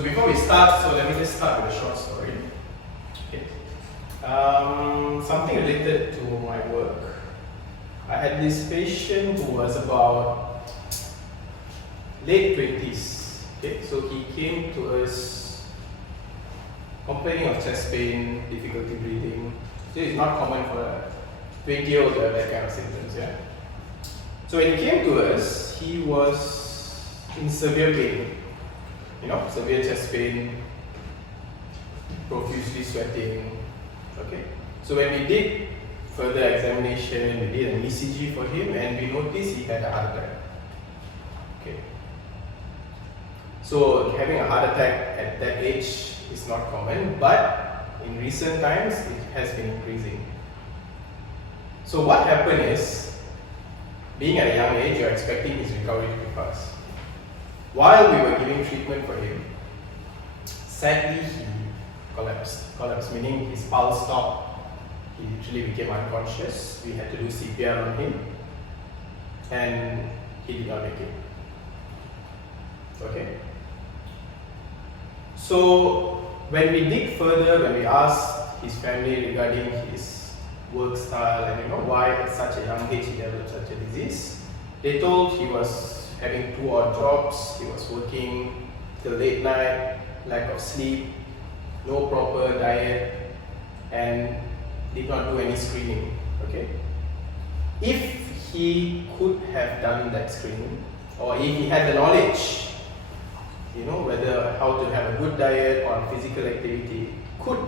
So before we start, so let me just start with a short story. Okay. Something related to my work. I had this patient who was about late 20s. Okay, so he came to us complaining of chest pain, difficulty breathing. So it's not common for a 20-year-old to have that kind of symptoms. Yeah. So when he came to us, he was in severe pain. You know, severe chest pain, profusely sweating. Okay. So when we did further examination, we did an ECG for him, and we noticed he had a heart attack. Okay. So having a heart attack at that age is not common, but in recent times it has been increasing. So what happened is, being at a young age, you're expecting his recovery to be fast. While we were giving treatment for him, sadly he collapsed. Collapsed meaning his pulse stopped. He literally became unconscious. We had to do CPR on him, and he did not make it. Okay. So when we dig further, when we asked his family regarding his work style and why at such a young age he developed such a disease, they told he was having 2 odd jobs, he was working till late night, lack of sleep, no proper diet, and did not do any screening. Okay. If he could have done that screening, or if he had the knowledge, whether how to have a good diet or physical activity, could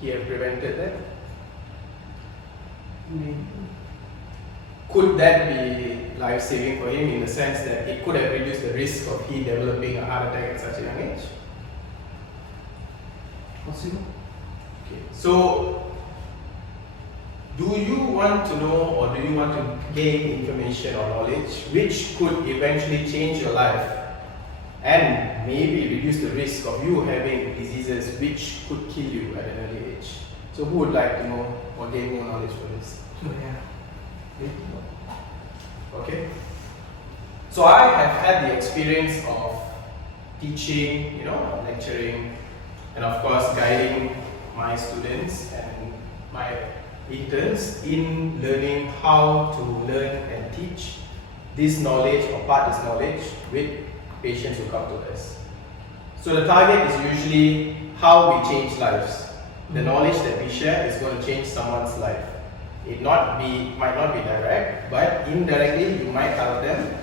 he have prevented that? Could that be life-saving for him in the sense that it could have reduced the risk of he developing a heart attack at such a young age? Possible. Okay. So, do you want to know, or do you want to gain information or knowledge which could eventually change your life and maybe reduce the risk of you having diseases which could kill you at an early age? So who would like to know or gain more knowledge for this? Okay. So I have had the experience of teaching, lecturing, and of course guiding my students and my interns in learning how to learn and teach this knowledge or part this knowledge with patients who come to us. So the target is usually how we change lives. The knowledge that we share is going to change someone's life. It might not be direct, but indirectly you might help them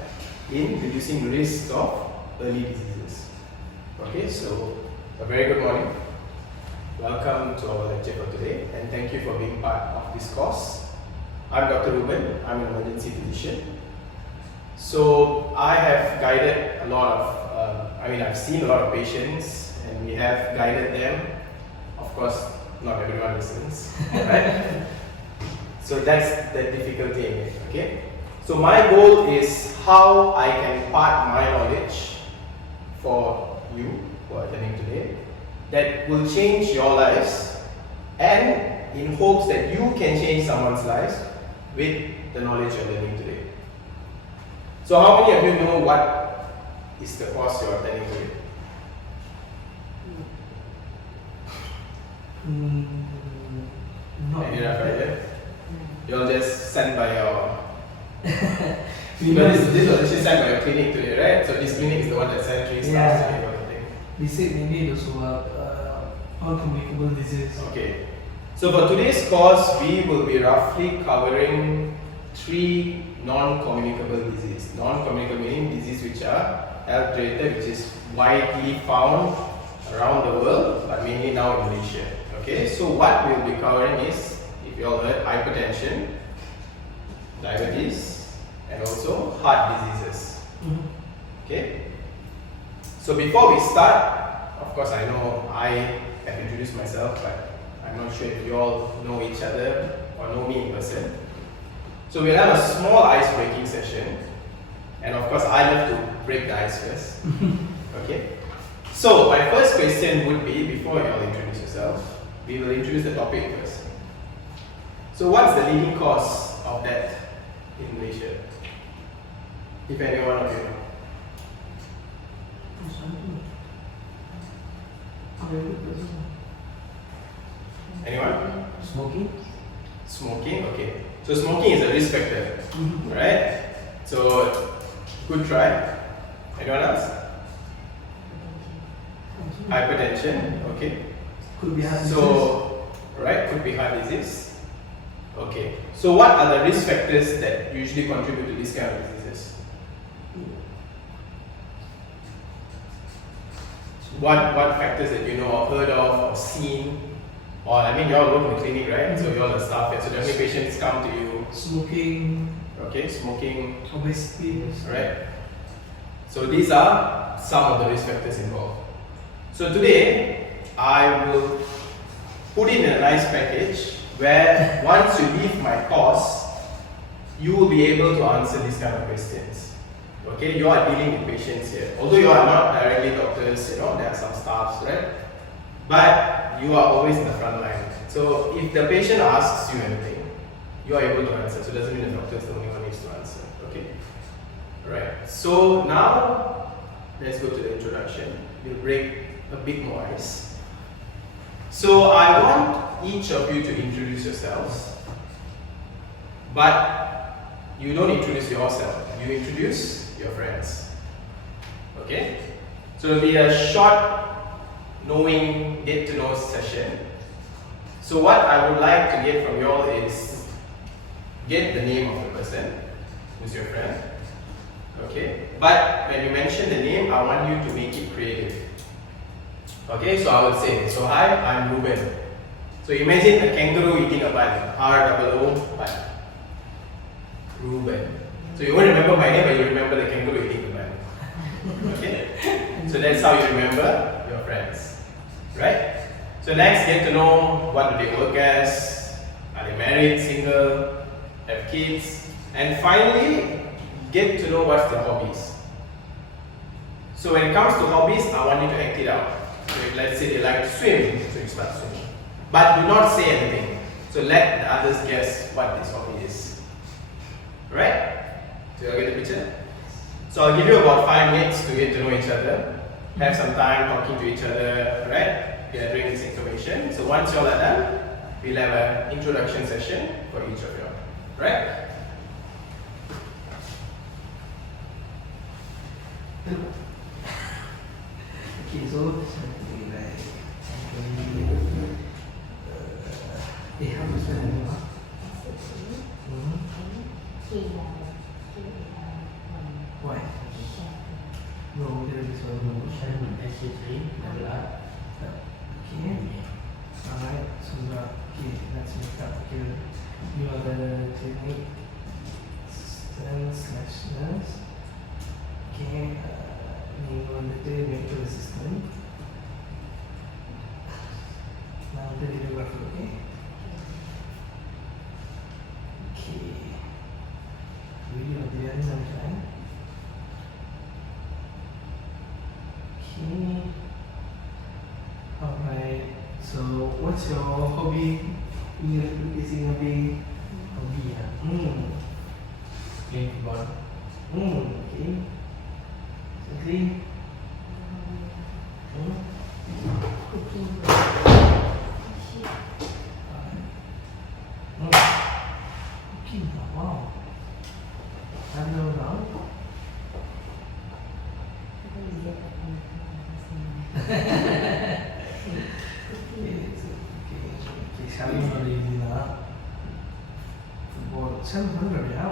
in reducing the risk of early diseases. Okay, so a very good morning. Welcome to our lecture for today, and thank you for being part of this course. I'm Dr. Ruben. I'm an emergency physician. So I have guided a lot of, I've seen a lot of patients, and we have guided them. Of course, not everyone listens, right? So that's the difficulty in it, okay? So my goal is how I can impart my knowledge for you who are attending today that will change your lives, and in hopes that you can change someone's lives with the knowledge you're learning today. So how many of you know what is the course you're attending today? Any rough idea? You'll just send by your this was actually sent by your clinic today, right? So this clinic is the one that sent 3 stars today for the thing. They said maybe those who are non-communicable disease. Okay. So for today's course, we will be roughly covering 3 non-communicable diseases. Non-communicable meaning disease which are health-related, which is widely found around the world, but mainly now in Malaysia. Okay, so what we'll be covering is, if you all heard, hypertension, diabetes, and also heart diseases. Okay. So before we start, of course I know I have introduced myself, but I'm not sure if you all know each other or know me in person. So we'll have a small ice-breaking session, and of course I love to break the ice first. Okay. So my first question would be, before you all introduce yourself, we will introduce the topic first. So what's the leading cause of death in Malaysia? If any one of you know. favorite person. Anyone? Smoking? Smoking, okay. So smoking is a risk factor, Mm-hmm. right? So good try. Anyone else? Hypertension, okay. Could be heart disease. So, right, could be heart disease. Okay. So what are the risk factors that usually contribute to this kind of diseases? What factors that you know or heard of or seen? Or I mean you all work in the clinic, right? So you all are staff here. So definitely patients come to you. Smoking, Okay, smoking, obesity. right? So these are some of the risk factors involved. So today I will put in a nice package where once you leave my course, you will be able to answer these kind of questions. Okay, you are dealing with patients here. Although you are not directly doctors, you know, there are some staffs, right? But you are always in the front line. So if the patient asks you anything, you are able to answer. So it doesn't mean the doctor is the only one who needs to answer. Okay? Right. So now let's go to the introduction. We'll break a bit more ice. So I want each of you to introduce yourselves, but you don't introduce yourself. You introduce your friends. Okay? So it'll be a short get to know session. So what I would like to get from you all is get the name of the person who's your friend. Okay? But when you mention the name, I want you to make it creative. Okay, so I will say, so hi, I'm Ruben. So imagine a kangaroo eating a bun. R-O-O bun. Ruben. So you won't remember my name, but you remember the kangaroo eating the bun. Okay? So that's how you remember your friends. Right? So next, get to know what do they work as, are they married, single, have kids, and finally, get to know what's their hobbies. So when it comes to hobbies, I want you to act it out. So if let's say they like to swim, so you start swimming. But do not say anything. So let the others guess what this hobby is. Right? So you get the picture? So I'll give you about 5 minutes to get to know each other. Have some time talking to each other, right? Gathering this information. So once you all are done, we'll have an introduction session for each of you. Right? Okay, so something like how to spell it? Why? No, there is one. Okay. Alright, so okay, let's make up here. You are the technique /nurse. Okay, name on the medical assistant. Now the radiographer, okay? Okay. Video at the end sometime. Okay. Alright. So what's your hobby? You're replacing hobby. Hobby ya. Playing football. Okay. Secondly. Cooking. Wow. I don't know now. Sekarang udah ini lah. Football, saya bener ya.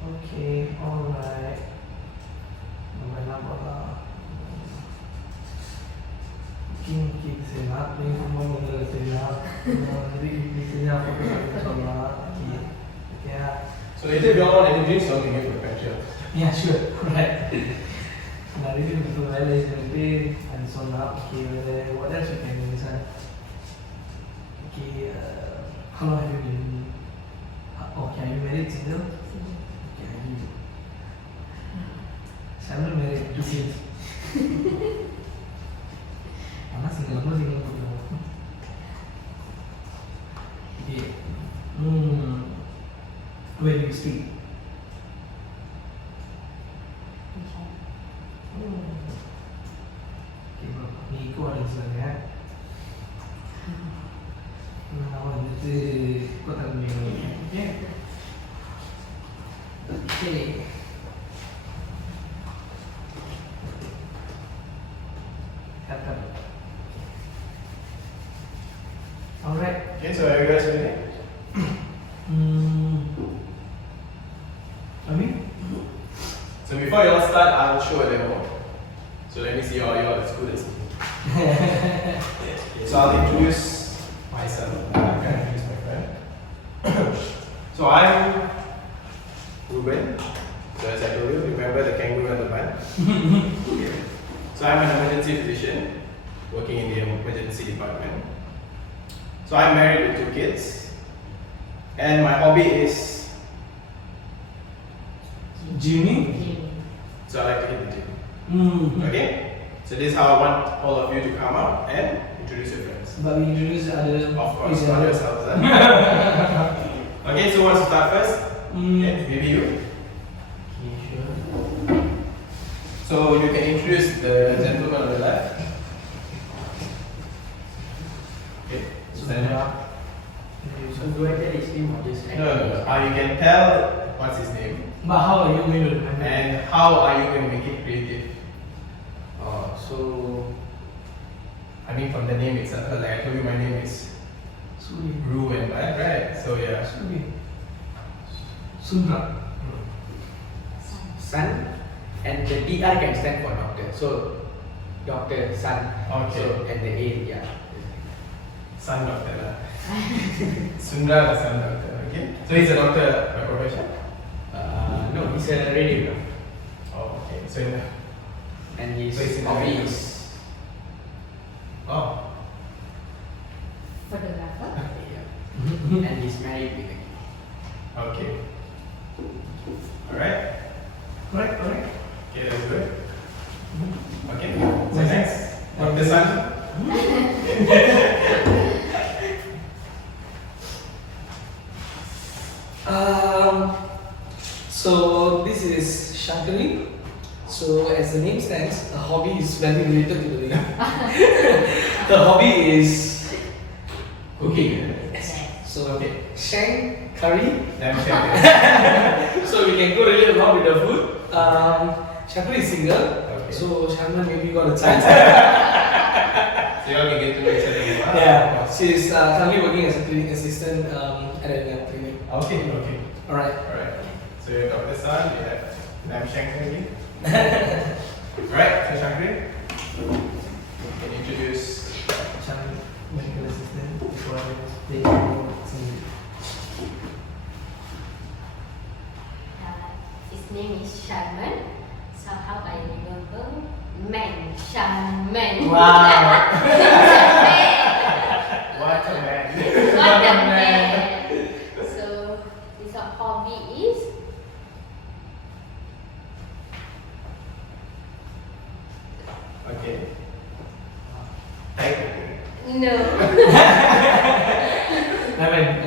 Okay, alright. Main apa lah? Mungkin bisa nak main football dengan saya. Jadi bisa apa pun sama. Okay. So later if you all want any drinks, I'll give you for the picture. Yeah, sure. Right. Now, this is the village and so now, okay, what else you can do inside? Okay, how long have you been? Okay, are you married, single? Okay, are you? I'm not married, 2 years. I'm not single, Okay. Where do you stay? Oke, Bapak Niko ada di sana ya. Nah, lanjut kota Bumi. Oke. Kata. Alright. Okay, so are you guys ready? So before you all start, I'll show a demo. So let me see how you all as good as me. So I'll introduce myself. I'm going to introduce my friend. So I'm Ruben. So as I told you, remember the kangaroo and the bun? Okay. So I'm an emergency physician working in the emergency department. So I'm married with 2 kids. And my hobby is Jimmy. so I like to hit the gym. Okay? So this is how I want all of you to come up and introduce your friends. But we introduce other. Of course, not yourselves. Okay, so who wants to start first? Okay, maybe you. Okay, sure. So you can introduce the gentleman on the left. Okay, stand up. So do I tell his name or just No. You can tell what's his name But how are you going to remember? and how are you going to make it creative. So I mean, from the name itself, like I told you, my name is Suri. Ruben, right? So yeah. Suri. Sundra. Sun and the DR can stand for doctor. So doctor Sun. Okay. So and the A, yeah. Son doctor lah. Sundra the son doctor. Okay. So he's a doctor by profession. No, he's a radiographer. Oh, okay. So And his So he's in the hobby radio. is Photographer. yeah. And he's married with a kid. okay. Alright. Correct. Okay, that's good. Okay. So next, Dr. Sun. So this is Shankari. So as the name stands, the hobby is very related to the name. The hobby is cooking. So Okay. Shank curry. Damn champion. So we can go really along with the food. Shankari is single. Okay. So Shankan maybe got a chance. So you all can get to know each other more. Yeah, she's currently working as a clinic assistant at a clinic. Okay. Alright. Alright. So you're Dr. Sun, you have Nam Shankari. Alright, so Shankari, you can introduce. Shankan, medical assistant before I stay for some. His name is Sharman. So how I remember? Man, Sharman. Wow. What a man. What a man. So his hobby is Okay. Thank you. no. I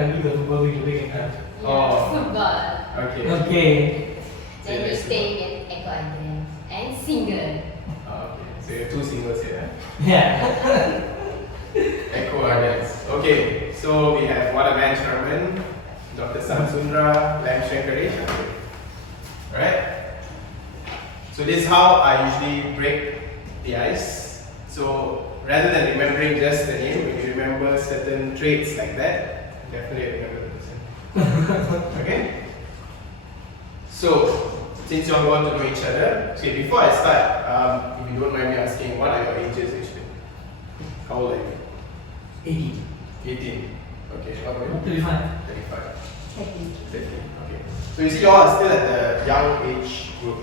do the football thing again. Yeah, Oh. football. Okay. Okay. Then he staying at Accreditation and singer. Okay. So you have 2 singles here. Yeah. Echo audience. Okay. So we have What a Man Sherman, Dr. Sam Sundra, Lam Shankari. Right? So this is how I usually break the ice. So rather than remembering just the name, if you remember certain traits like that, definitely remember the person. Okay? So, since you all want to know each other, okay, before I start, if you don't mind me asking, what are your ages actually? How old are you? 80. 18. Okay, how about you? 35. 35. 30. 30. Okay. So you see, you all are still at the young age group.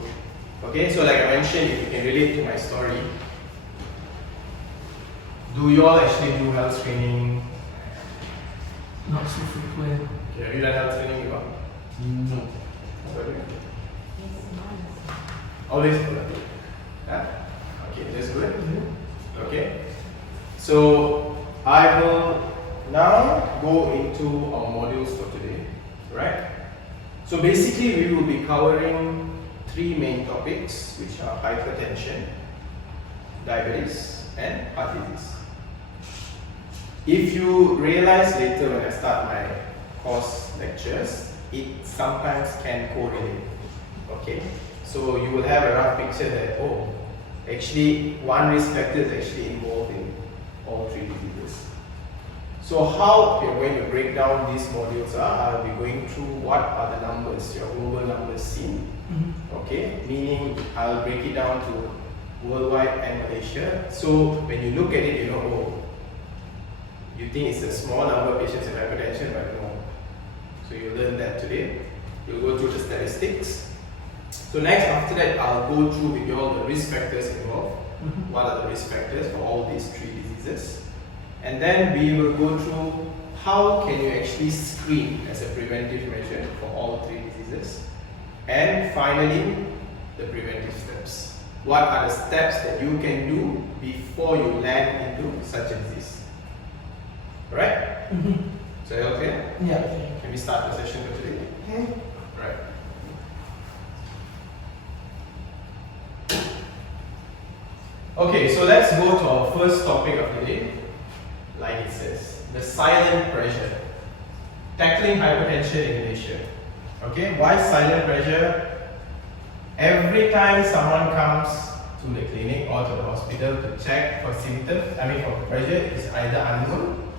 Okay, so like I mentioned, if you can relate to my story, do you all actually do health screening? Not so frequent. Okay, have you done health screening before? No. How about you? Yes, ma'am. Always follow. Yeah? Okay, that's good. Okay. So I will now go into our modules for today. Right? So basically we will be covering 3 main topics, which which are hypertension, diabetes, and heart disease. If you realize later when I start my course lectures, it sometimes can correlate. Okay, so you will have a rough picture that, oh, actually one risk factor is actually involved in all three diseases. So how we are going to break down these modules are, I'll be going through what are the numbers, your global numbers seen. Okay, meaning I'll break it down to worldwide and Malaysia. So when you look at it, you know, oh, you think it's a small number of patients with hypertension, but no. So you learn that today. You'll go through the statistics. So next, after that, I'll go through with you all the risk factors involved. What are the risk factors for all these three diseases? And then we will go through how can you actually screen as a preventive measure for all three diseases. And finally, the preventive steps. What are the steps that you can do before you land into such a disease? Alright? So you all clear? Yeah. Can we start the session for today? Okay. Right. Okay, so let's go to our first topic of the day. Like it says, the silent pressure. Tackling hypertension in Malaysia. Okay, why silent pressure? Every time someone comes to the clinic or to the hospital to check for symptoms, for pressure, it's either unknown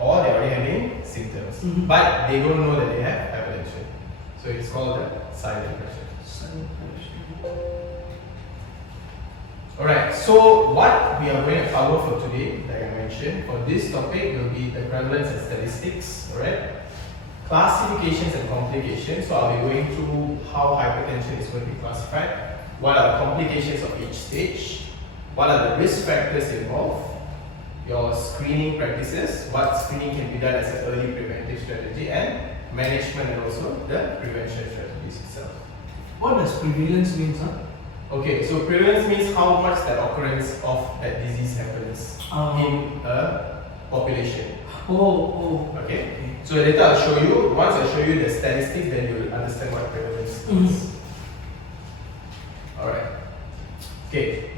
or they're already having symptoms. But they don't know that they have hypertension. So it's called the silent pressure. Silent pressure. Alright, so what we are going to cover for today, like I mentioned, for this topic will be the prevalence and statistics, alright? Classifications and complications, so I'll be going through how hypertension is going to be classified, what are the complications of each stage, what are the risk factors involved, your screening practices, what screening can be done as an early preventive strategy, and management and also the prevention strategies itself. What does prevalence mean, huh? Okay, so prevalence means how much the occurrence of that disease happens in a population. Okay. So later I'll show you, once I show you the statistics, then you will understand what prevalence means. Alright. Okay.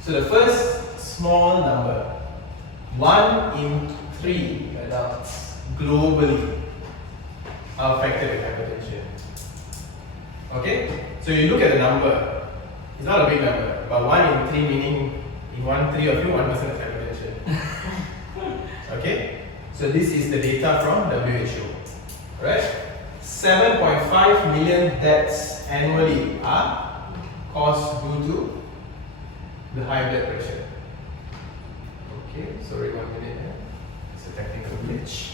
So the first small number, 1 in 3 adults globally are affected with hypertension. Okay? So you look at the number. It's not a big number, but 1 in 3 meaning in 1 3 of you, 1% has hypertension. Okay? So this is the data from WHO. Right? 7.5 million deaths annually are caused due to the high blood pressure. Okay, sorry, 1 minute. It's a technical glitch.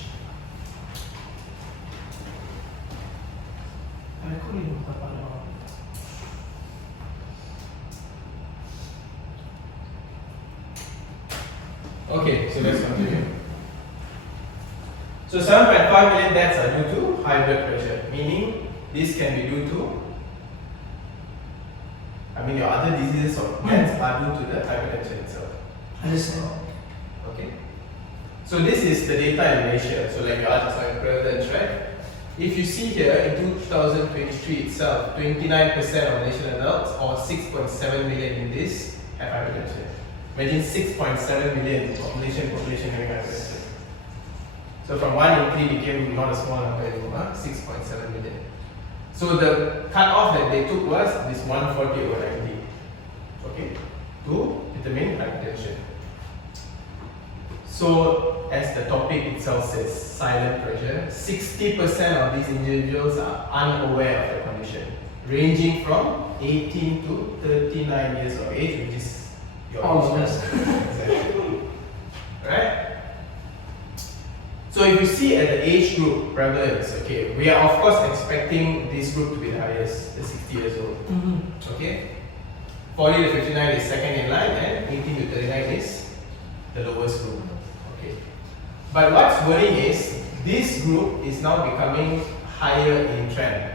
Okay, so let's continue. So 7.5 million deaths are due to high blood pressure, meaning this can be due to, your other diseases or deaths are due to the hypertension itself. Understand. Okay. So this is the data in Malaysia. So like you asked about prevalence, right? If you see here in 2023 itself, 29% of Malaysian adults or 6.7 million in this have hypertension. Imagine 6.7 million Malaysian population having hypertension. So from 1 in 3 became not a small number anymore, 6.7 million. So the cut-off that they took was this 140 over 90, okay, to determine hypertension. So as the topic itself says, silent pressure, 60% of these individuals are unaware of the condition, ranging from 18 to 39 years of age, which is your age. Exactly. Right? So if you see at the age group prevalence, okay, we are of course expecting this group to be the highest, the 60 years old. Okay? 40 to 59 is second in line and 18 to 39 is the lowest group. Okay. But what's worrying is this group is now becoming higher in trend.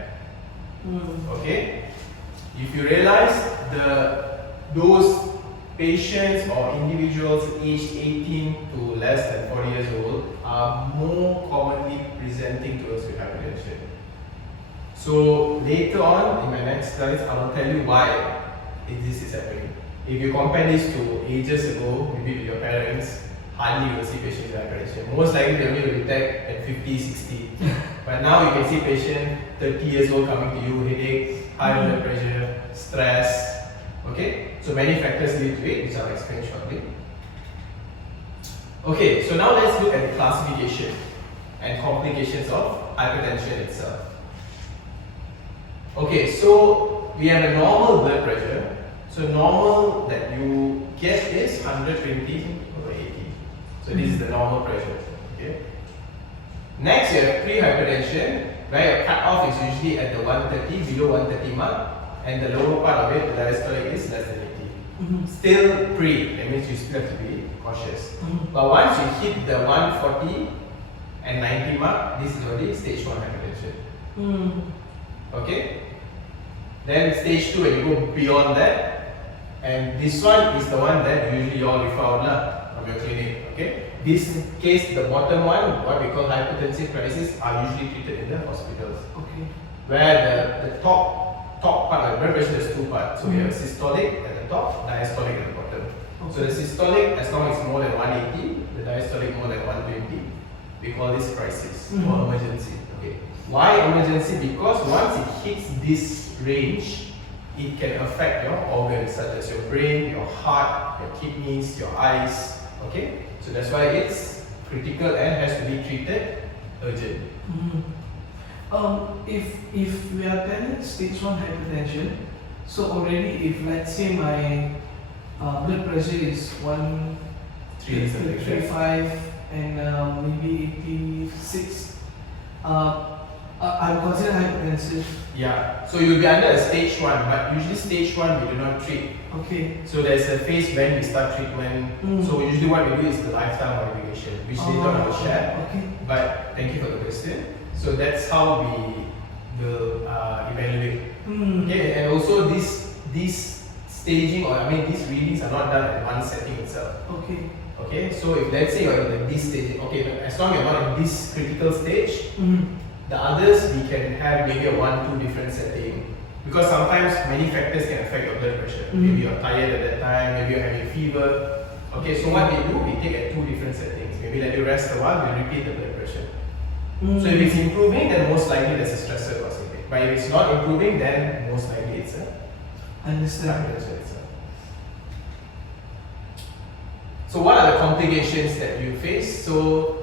Okay? If you realize those patients or individuals aged 18 to less than 40 years old are more commonly presenting to us with hypertension. So later on in my next slides, I will tell you why this is happening. If you compare this to ages ago, maybe with your parents, hardly you will see patients with hypertension. Most likely they only will detect at 50, 60. But now you can see patient 30 years old coming to you, headache, high blood pressure, stress. Okay, so many factors lead to it, which I'll explain shortly. Okay, so now let's look at the classification and complications of hypertension itself. Okay, so we have a normal blood pressure. So normal that you get is 120/80. So this is the normal pressure. Okay. Next, you have pre-hypertension, where your cutoff is usually at the 130, below 130 mark, and the lower part of it, the diastolic, is less than 80. Still pre, that means you still have to be cautious. But once you hit the 140 and 90 mark, this is already stage 1 hypertension. Okay? Then stage 2, when you go beyond that, and this one is the one that usually you all refer out from your clinic. Okay? This case, the bottom one, what we call hypertensive crisis, are usually treated in the hospitals. Okay. Where the top part of the blood pressure is 2 parts. So we have systolic at the top, diastolic at the bottom. So the systolic, as long as it's more than 180, the diastolic more than 120, we call this crisis or emergency. Okay. Why emergency? Because once it hits this range, it can affect your organs such as your brain, your heart, your kidneys, your eyes. Okay, so that's why it's critical and has to be treated urgent. If we are telling stage 1 hypertension, so already if let's say my blood pressure is 135 and maybe 86, I'll consider hypertensive. Yeah, so you'll be under a stage 1, but usually stage 1 we do not treat. Okay. So there's a phase when we start treatment. So usually what we do is the lifestyle modification, which later on I will share. Okay. But thank you for the question. So that's how we will evaluate. Okay, and also this staging, or I mean these readings are not done at one setting itself. Okay. Okay, so if let's say you're in this stage, okay, as long as you're not in this critical stage, the others we can have maybe a 1-2 different setting, because sometimes many factors can affect your blood pressure. Maybe you're tired at that time, maybe you're having fever. Okay, so what we do, we take at 2 different settings. Maybe let you rest a while, we repeat the blood pressure. So if it's improving, then most likely there's a stressor causing it. But if it's not improving, then most likely it's a Understand. hypertension itself. So what are the complications that you face? So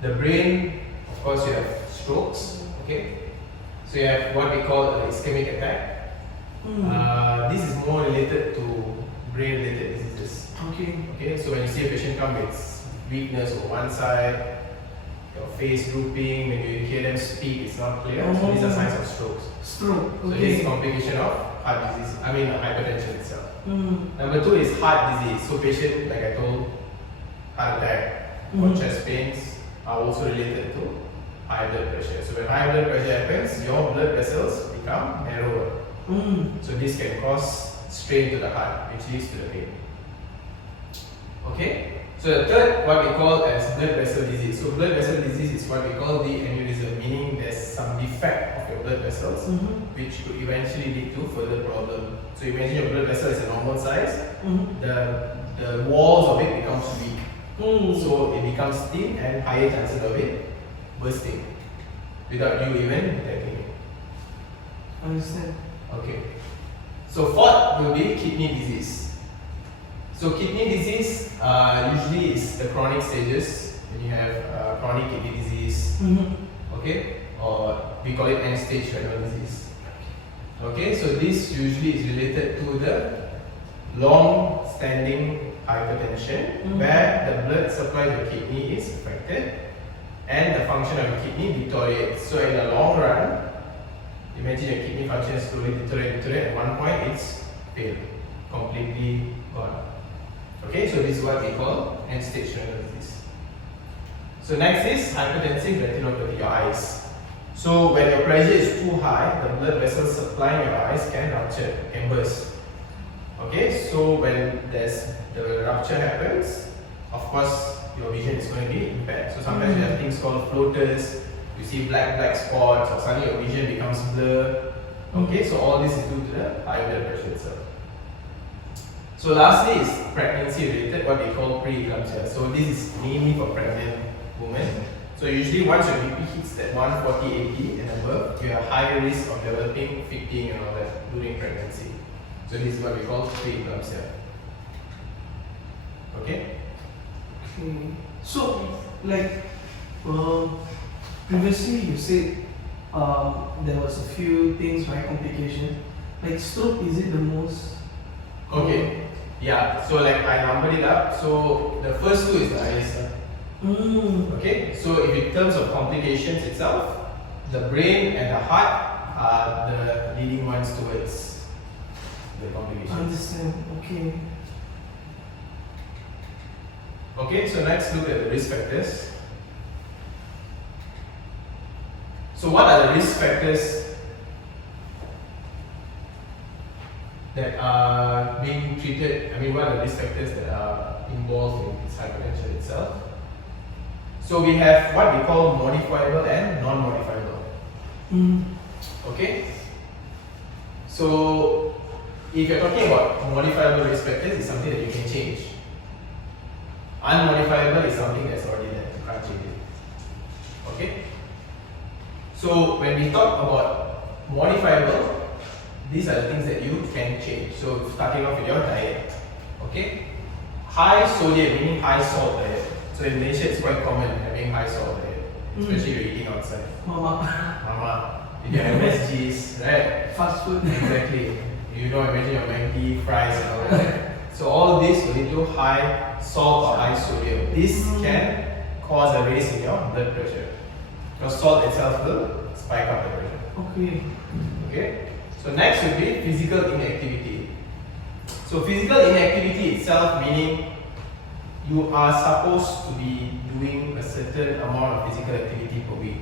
the brain, of course, you have strokes. Okay, so you have what we call an ischemic attack. This is more related to brain-related diseases. Okay. Okay, so when you see a patient come with weakness on one side, your face drooping, when you hear them speak, it's not clear. So these are signs of strokes. Stroke. So this is a complication of heart disease. I mean hypertension itself. Number 2 is heart disease. So patient, like I told, heart attack or chest pains are also related to high blood pressure. So when high blood pressure happens, your blood vessels become narrower. So this can cause strain to the heart, which leads to the pain. Okay? So the third, what we call as blood vessel disease. So blood vessel disease is what we call the aneurysm, meaning there's some defect of your blood vessels, which could eventually lead to further problem. So imagine your blood vessel is a normal size, the walls of it becomes weak. So it becomes thin and higher chances of it bursting without you even detecting it. Understand. Okay. So fourth will be kidney disease. So kidney disease usually is the chronic stages when you have chronic kidney disease, okay, or we call it end-stage renal disease. Okay, so this usually is related to the long-standing hypertension where the blood supply to the kidney is affected and the function of the kidney deteriorates. So in the long run, imagine your kidney function slowly deteriorate. At one point, it's failed, completely gone. Okay, so this is what we call end-stage renal disease. So next is hypertensive retinopathy, your eyes. So when your pressure is too high, the blood vessels supplying your eyes can rupture, can burst. Okay, so when there's the rupture happens, of course your vision is going to be impaired. So sometimes you have things called floaters, you see black spots, or suddenly your vision becomes blurred. Okay, so all this is due to the high blood pressure itself. So lastly is pregnancy related, what they call preeclampsia. So this is mainly for pregnant women. So usually once your BP hits that 140/80 and above, you have higher risk of developing fitting and all that during pregnancy. So this is what we call preeclampsia. Okay? Okay. So, like, previously you said there was a few things, right? Complications. Like stroke, is it the most? Okay. Yeah, so like I numbered it up. So the first two is the highest. Okay, so if in terms of complications itself, the brain and the heart are the leading ones towards the complications. Understand. Okay. Okay, so let's look at the risk factors. So what are the risk factors that are being treated? I mean, what are the risk factors that are involved in this hypertension itself? So we have what we call modifiable and non-modifiable. Okay? So if you're talking about modifiable risk factors, it's something that you can change. Unmodifiable is something that's already there, you can't change it. Okay? So when we talk about modifiable, these are the things that you can change. So starting off with your diet. Okay? High sodium, meaning high salt diet. So in Malaysia it's quite common having high salt diet, especially if you're eating outside. Mama. You get MSGs, right? Fast food. Exactly. You know, imagine your Maggi, fries and all that. So all this will lead to high salt or high sodium. This can cause a raise in your blood pressure. Because salt itself will spike up the pressure. Okay. Okay? So next would be physical inactivity. So physical inactivity itself meaning you are supposed to be doing a certain amount of physical activity per week.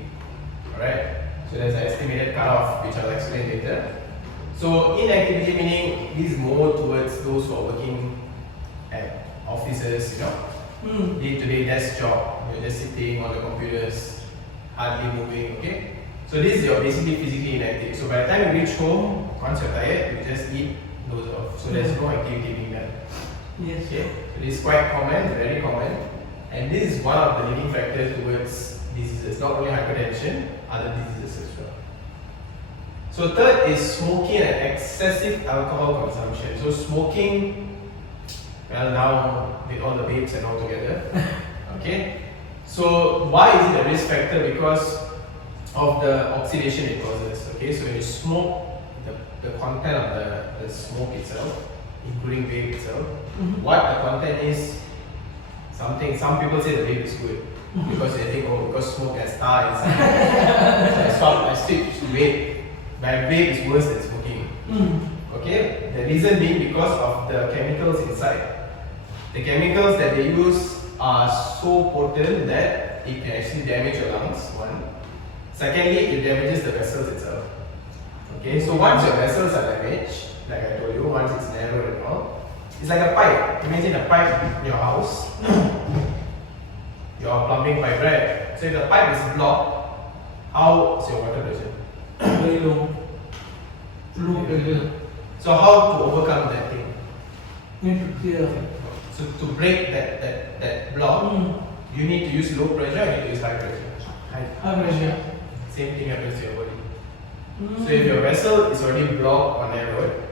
Alright? So there's an estimated cutoff which I'll explain later. So inactivity meaning this is more towards those who are working at offices, you know, day-to-day desk job. You're just sitting on the computers, hardly moving, okay? So this is your basically physically inactive. So by the time you reach home, once you're tired, you just eat, doze off. So there's no activity being done. Yes. Okay? So this is quite common, very common. And this is one of the leading factors towards diseases, not only hypertension, other diseases as well. So third is smoking and excessive alcohol consumption. So smoking, well now with all the vapes and all together. Okay? So why is it a risk factor? Because of the oxidation it causes. Okay, so when you smoke, the content of the smoke itself, including vape itself, what the content is, something, some people say the vape is good because they think, oh, because smoke has tar inside. So I switched to vape. But vape is worse than smoking. Okay, the reason being because of the chemicals inside. The chemicals that they use are so potent that it can actually damage your lungs, one. Secondly, it damages the vessels itself. Okay, so once your vessels are damaged, like I told you, once it's narrow and all, it's like a pipe. Imagine a pipe in your house, your plumbing pipe, right? So if the pipe is blocked, how is your water pressure? Very low. Low pressure. So how to overcome that thing? Need to clear. So to break that block, you need to use low pressure and you need to use high pressure. High pressure. Same thing happens to your body. So if your vessel is already blocked or narrowed,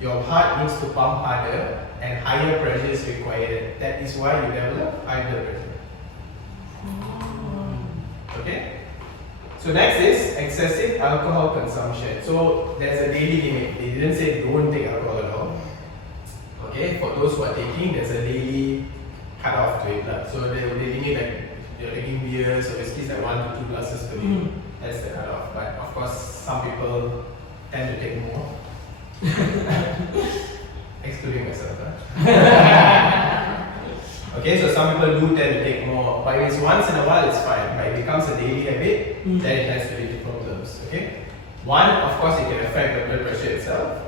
your heart needs to pump harder and higher pressure is required. That is why you develop high blood pressure. Okay? So next is excessive alcohol consumption. So there's a daily limit. They didn't say don't take alcohol at all. Okay, for those who are taking, there's a daily cutoff to it. So they limit like you're taking beers or whiskeys like 1 to 2 glasses per day. That's the cutoff. But of course, some people tend to take more. Excluding myself. Okay, so some people do tend to take more. But if it's once in a while, it's fine. But it becomes a daily habit, then it has to lead to problems. Okay? One, of course, it can affect the blood pressure itself.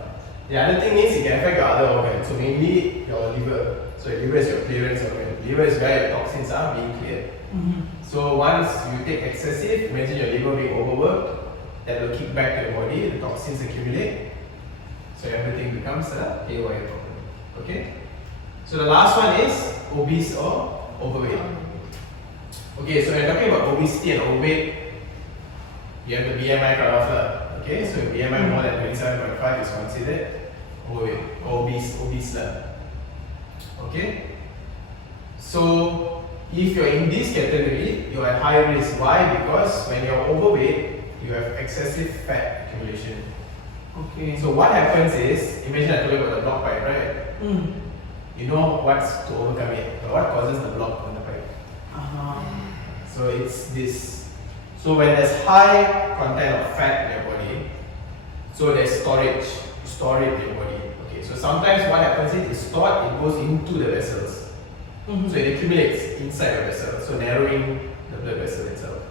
The other thing is it can affect your other organs. So mainly your liver. So your liver is your clearance organ. Liver is where your toxins are being cleared. So once you take excessive, imagine your liver being overworked, that will kick back to your body, the toxins accumulate, so everything becomes a haywire problem. Okay? So the last one is obese or overweight. Okay, so when you're talking about obesity and overweight, you have the BMI cutoff lah. Okay, so if BMI more than 27.5 is considered overweight or obese lah. Okay? So if you're in this category, you're at high risk. Why? Because when you're overweight, you have excessive fat accumulation. Okay. So what happens is, imagine I told you about the block pipe, right? You know what's to overcome it, but what causes the block on the pipe? So it's this. So when there's high content of fat in your body, so there's storage, you store it in your body. Okay, so sometimes what happens is it's stored, it goes into the vessels. So it accumulates inside the vessel, so narrowing the blood vessel itself.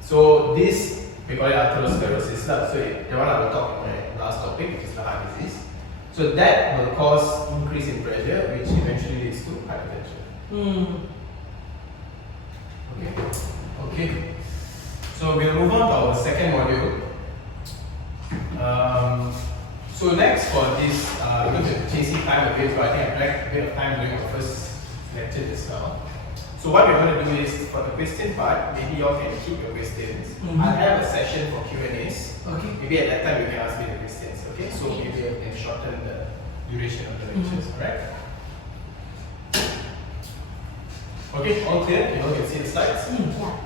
So this, we call it atherosclerosis. So the one I will talk in my last topic, which is the heart disease. So that will cause increase in pressure, which eventually leads to hypertension. Okay. So we'll move on to our second module. So next for this, we're going to change time a bit, so I think I blanked a bit of time during our first lecture just now. So what we're going to do is, for the question part, maybe you all can keep your questions. I'll have a session for Q&As. Okay. Maybe at that time you can ask me the questions, okay? So maybe I can shorten the duration of the lectures, alright? Okay, all clear? You all can see the slides? Yeah.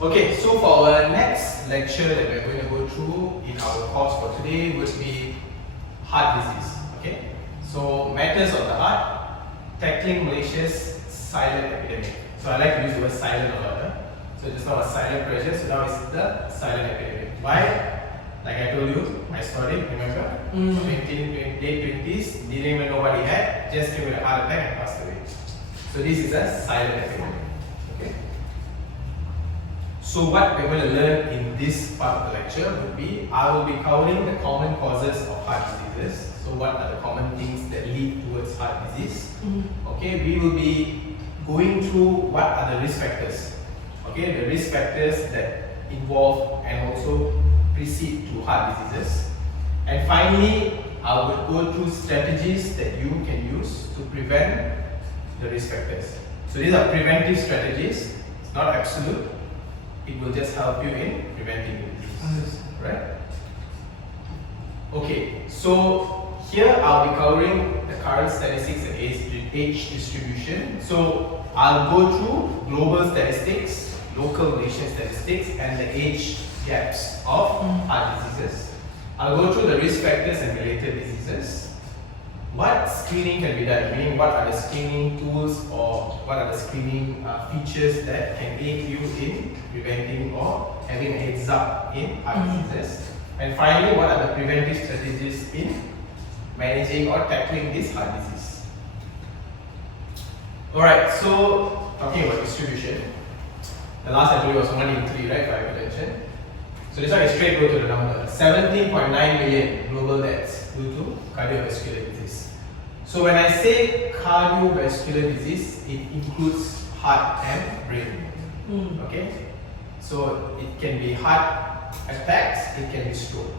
Okay, so for our next lecture that we're going to go through in our course for today would be heart disease. Okay, so matters of the heart, tackling Malaysia's silent epidemic. So I like to use the word silent a lot. So just now was silent pressure, so now it's the silent epidemic. Why? Like I told you, my story, remember? 20s, late 20s, didn't even know what he had, just came with a heart attack and passed away. So this is a silent epidemic. Okay. So what we're going to learn in this part of the lecture would be, I will be covering the common causes of heart diseases. So what are the common things that lead towards heart disease? Okay, we will be going through what are the risk factors. Okay, the risk factors that involve and also precede to heart diseases. And finally, I will go through strategies that you can use to prevent the risk factors. So these are preventive strategies. It's not absolute. It will just help you in preventing the disease, right? Okay, so here I'll be covering the current statistics and age distribution. So I'll go through global statistics, local Malaysian statistics, and the age gaps of heart diseases. I'll go through the risk factors and related diseases. What screening can be done? Meaning, what are the screening tools or what are the screening features that can aid you in preventing or having a heads up in heart diseases? And finally, what are the preventive strategies in managing or tackling this heart disease? Alright, so talking about distribution, the last I told you was 1 in 3, right, for hypertension. So this one is straight go to the number. 17.9 million global deaths due to cardiovascular disease. So when I say cardiovascular disease, it includes heart and brain. Okay? So it can be heart attacks, it can be stroke.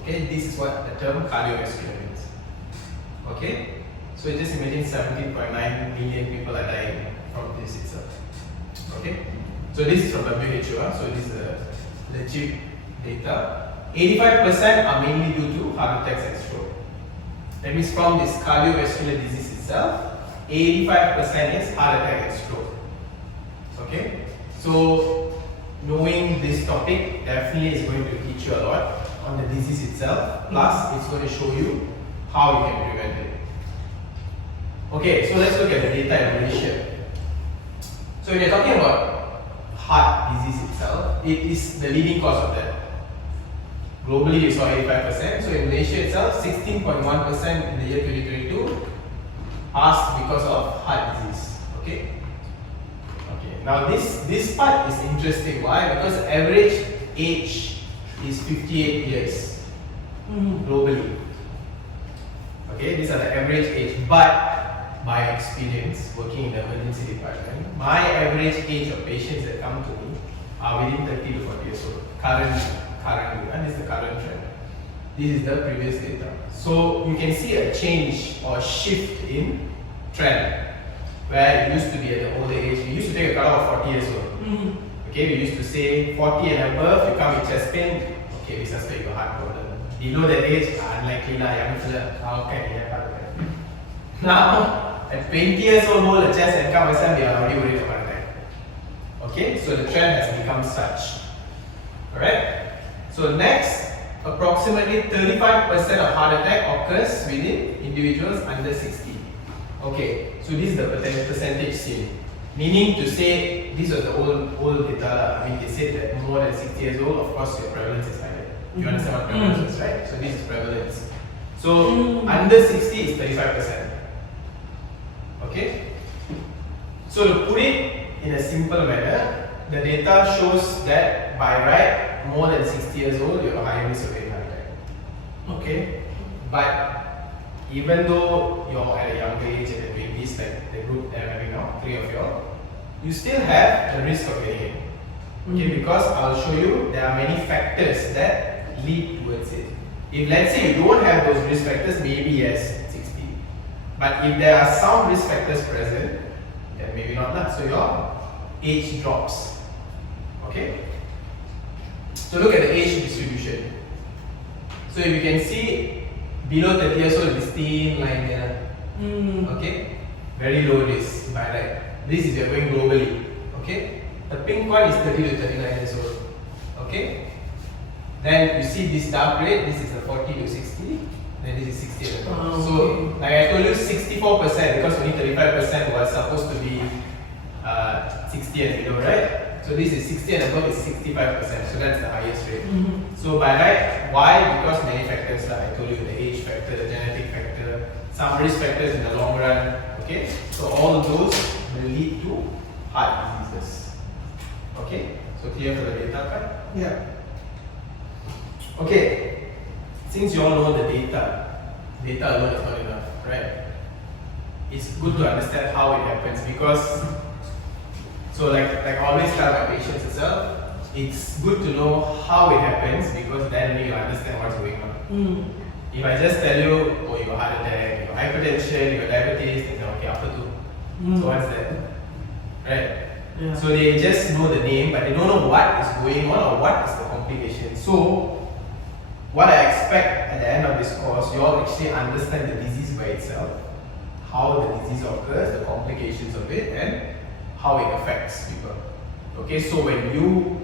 Okay? This is what the term cardiovascular means. Okay? So just imagine 17.9 million people are dying from this itself. Okay? So this is from WHO, so this is legit data. 85% are mainly due to heart attacks and stroke. That means from this cardiovascular disease itself, 85% is heart attack and stroke. Okay? So knowing this topic definitely is going to teach you a lot on the disease itself. Plus, it's going to show you how you can prevent it. Okay, so let's look at the data in Malaysia. So when you're talking about heart disease itself, it is the leading cause of death. Globally, you saw 85%. So in Malaysia itself, 16.1% in the year 2022 passed because of heart disease. Okay. Okay. Now this part is interesting. Why? Because the average age is 58 years globally. Okay, these are the average age. But by experience, working in the emergency department, my average age of patients that come to me are within 30 to 40 years old. current, and this is the current trend. This is the previous data. So you can see a change or shift in trend, where it used to be at the older age. We used to take a cutoff of 40 years old. Okay, we used to say 40 and above, you come with chest pain, okay, we suspect you have heart problem. Below that age, unlikely lah, young fella, how can you have heart attack? Now, at 20 years old, the chest and come we are already worried about that. Okay, so the trend has become such. Alright? So next, approximately 35% of heart attack occurs within individuals under 60. Okay, so this is the percentage seen. Meaning to say, these are the old data. I mean, they said that more than 60 years old, of course, your prevalence is higher. You understand what prevalence is, right? So this is prevalence. So under 60 is 35%. Okay? So to put it in a simple manner, the data shows that by right, more than 60 years old, you have a higher risk of getting heart attack. Okay? But even though you're at a younger age, at the 20s, like the group that I'm having now, 3 of you, you still have the risk of getting it. Okay, because I'll show you there are many factors that lead towards it. If let's say you don't have those risk factors, maybe yes, 60. But if there are some risk factors present, then maybe not that. So your age drops. Okay? So look at the age distribution. So if you can see, below 30 years old, this thin line here. Okay? Very low risk by right. This is you're going globally. Okay? The pink one is 30 to 39 years old. Okay? Then you see this dark red, this is the 40 to 60. Then this is 60 and above. So, like I told you, 64% because only 35% was supposed to be 60 and below, right? So this is 60 and above is 65%. So that's the highest rate. So by right, why? Because many factors, like I told you, the age factor, the genetic factor, some risk factors in the long run. Okay? So all of those will lead to heart diseases. Okay? So clear for the data part? Yeah. Okay. Since you all know the data alone is not enough, right? It's good to understand how it happens because, so like I always tell my patients itself, it's good to know how it happens because then you understand what's going on. If I just tell you, oh, you have heart attack, you have hypertension, you have diabetes, then okay, after two. So what's that? Right? Yeah. So they just know the name, but they don't know what is going on or what is the complication. So what I expect at the end of this course, you all actually understand the disease by itself, how the disease occurs, the complications of it, and how it affects people. Okay, so when you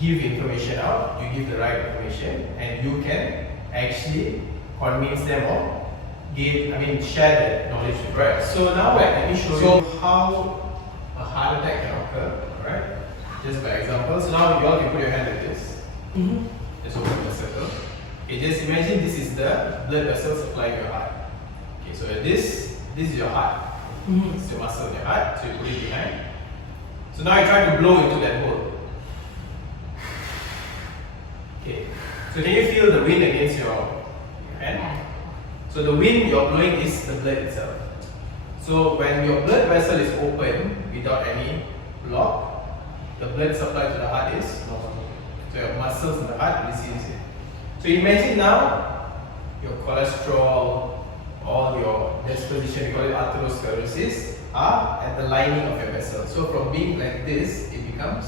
give information out, you give the right information, and you can actually convince them or share that knowledge with them. Right. So now let me show you how a heart attack can occur. Alright, just by example. So now you all can put your hand like this. Just open the circle. Okay, just imagine this is the blood vessel supplying your heart. Okay, so this is your heart. It's your muscle in your heart, so you put it behind. So now you try to blow into that hole. Okay, so can you feel the wind against your hand? So the wind you're blowing is the blood itself. So when your blood vessel is open without any block, the blood supply to the heart is normal. So your muscles in the heart receives it. So imagine now your cholesterol, all your disposition, we call it atherosclerosis, are at the lining of your vessel. So from being like this, it becomes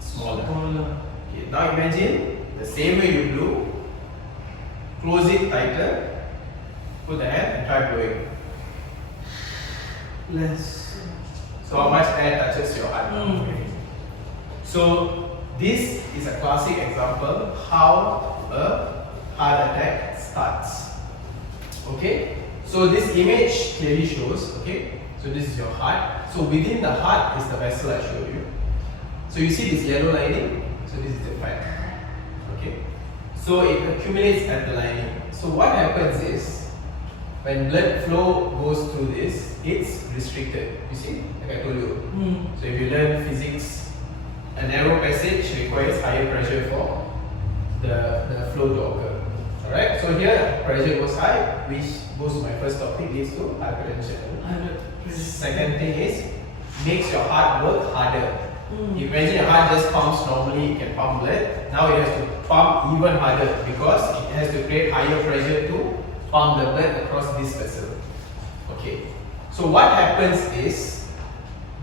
smaller. Okay, now imagine the same way you blew, close it tighter, put the hand and try blowing. Less. So how much air touches your heart? So this is a classic example how a heart attack starts. Okay, so this image clearly shows, okay, so this is your heart. So within the heart is the vessel I showed you. So you see this yellow lining, so this is the fat. Okay, so it accumulates at the lining. So what happens is, when blood flow goes through this, it's restricted. You see, like I told you. So if you learn physics, a narrow passage requires higher pressure for the flow to occur. Alright, so here pressure goes high, which goes to my first topic, leads to hypertension. Second thing is, makes your heart work harder. Imagine your heart just pumps normally, it can pump blood. Now it has to pump even harder because it has to create higher pressure to pump the blood across this vessel. Okay. So what happens is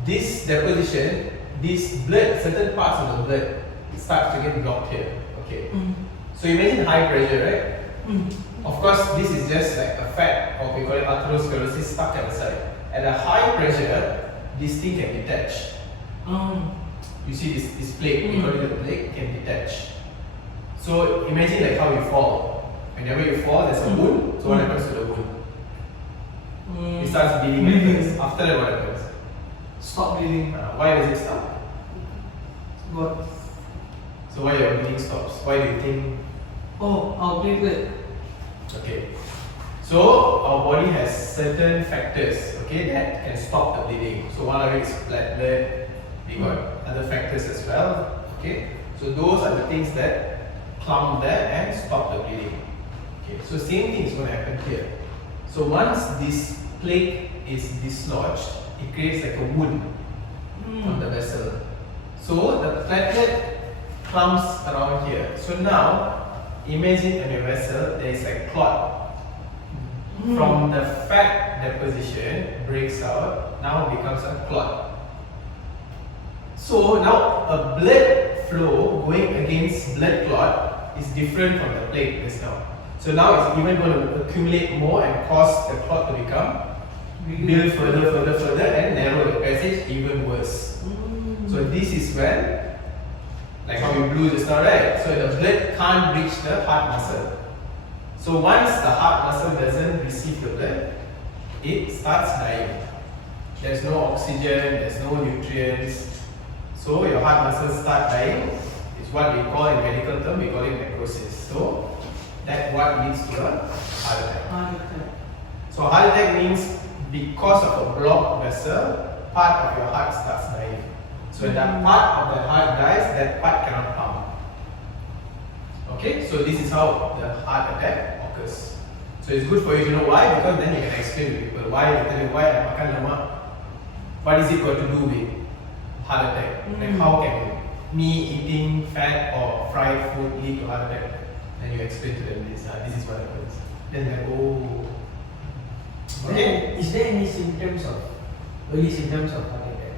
this deposition, this blood, certain parts of the blood, it starts to get blocked here. Okay. So imagine high pressure, right? Of course, this is just like a fat, or we call it atherosclerosis, stuck at the side. At a high pressure, this thing can detach. You see this plate, we call it a plate, can detach. So imagine like how you fall. Whenever you fall, there's a wound. So what happens to the wound? It starts bleeding. Bleeding. After that, what happens? Stop bleeding. Why does it stop? What? So why your bleeding stops? Why do you think? Oh, our platelet. Okay. So our body has certain factors, okay, that can stop the bleeding. So one of it is platelet. We got other factors as well. Okay. So those are the things that clump there and stop the bleeding. Okay. So same thing is going to happen here. So once this plate is dislodged, it creates like a wound on the vessel. So the platelet clumps around here. So now imagine in your vessel there is like clot. From the fat deposition breaks out, now becomes a clot. So now a blood flow going against blood clot is different from the plate just now. So now it's even going to accumulate more and cause the clot to become build further and narrow the passage even worse. So this is when, like how we blew just now, right? So the blood can't reach the heart muscle. So once the heart muscle doesn't receive the blood, it starts dying. There's no oxygen, there's no nutrients. So your heart muscles start dying. It's what we call in medical term, we call it necrosis. So that's what leads to a heart attack. So heart attack means because of a blocked vessel, part of your heart starts dying. So when that part of the heart dies, that part cannot pump. Okay, so this is how the heart attack occurs. So it's good for you to know why, because then you can explain to people why. You tell them why I makan lemak. What is it got to do with heart attack? Like how can me eating fat or fried food lead to heart attack? Then you explain to them this. This is what happens. Then they go, oh. Okay. Is there any symptoms of early symptoms of heart attack?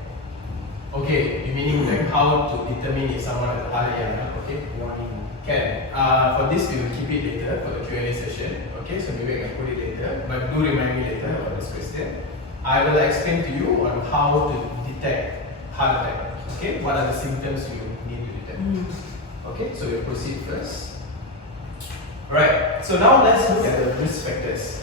Okay, you meaning like how to determine if someone has a heart attack? Okay. Warning. Can. For this we will keep it later for the Q&A session. Okay, so maybe I can put it later. But do remind me later about this question. I will explain to you on how to detect heart attack. Okay, what are the symptoms you need to detect? Okay, so we'll proceed first. Alright, so now let's look at the risk factors.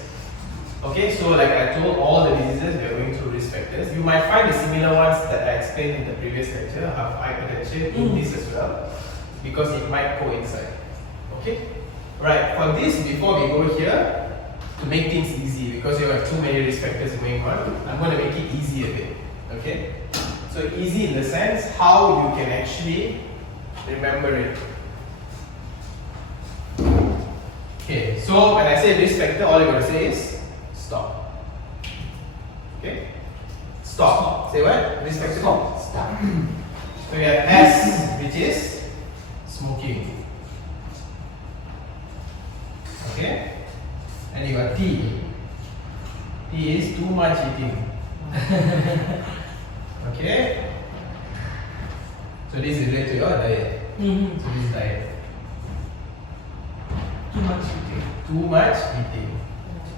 Okay, so like I told, all the diseases we are going through risk factors. You might find the similar ones that I explained in the previous lecture, have hypertension in this as well, because it might coincide. Okay? Right, for this, before we go here, to make things easy, because you have too many risk factors going on, I'm going to make it easy a bit. Okay? So easy in the sense how you can actually remember it. Okay, so when I say risk factor, all you're going to say is stop. Okay? Stop. Say what? Risk factor? Stop. So we have S, which is smoking. Okay? And you got T. T is too much eating. Okay? So this is related to your diet. So this is diet. Too much eating. Too much eating.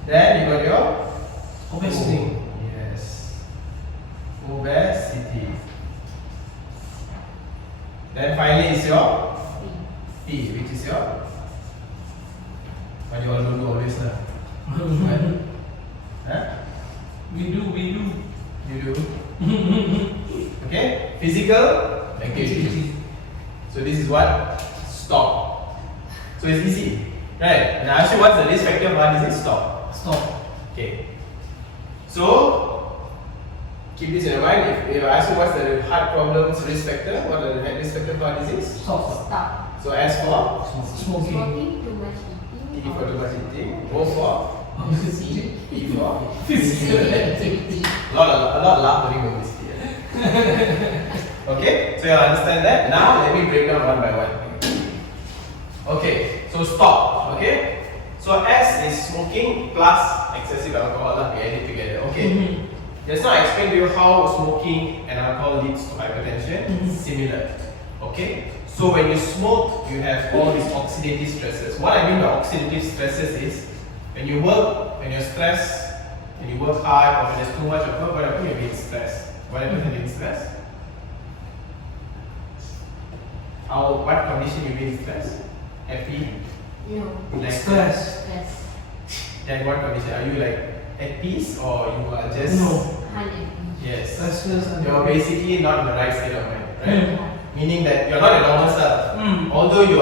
Then you got your Obesity. Yes. Obesity. Then finally is your P, which is your what you all do always lah. Huh? We do. You do. Okay? Physical activity. So this is what? Stop. So it's easy. Right? And I ask you what's the risk factor of heart disease? Stop. Stop. Okay. So keep this in mind. If I ask you what's the heart problems risk factor, what are the risk factor of heart disease? Stop. Stop. So S for Smoking. Smoking, too much T eating. for too much eating. O for Obesity. E for Physical activity. a lot of laugh during obesity. Okay, so you understand that. Now let me break down one by one. Okay, so stop. Okay, so S is smoking plus excessive alcohol. We add it together. Okay. Just now I explained to you how smoking and alcohol leads to hypertension. Similar. Okay. So when you smoke, you have all these oxidative stresses. What I mean by oxidative stresses is when you work, when you're stressed, when you work hard, or when there's too much of work, what happens? You're being stressed. What happens when you're stressed? What condition you being stressed? Happy? No. Like Stress. Stress. Then what condition? Are you like at peace or you are just No. Unhappy. Yes. Restless and You're basically not in the right state of mind, right? Yeah. Meaning that you're not a normal self. Although you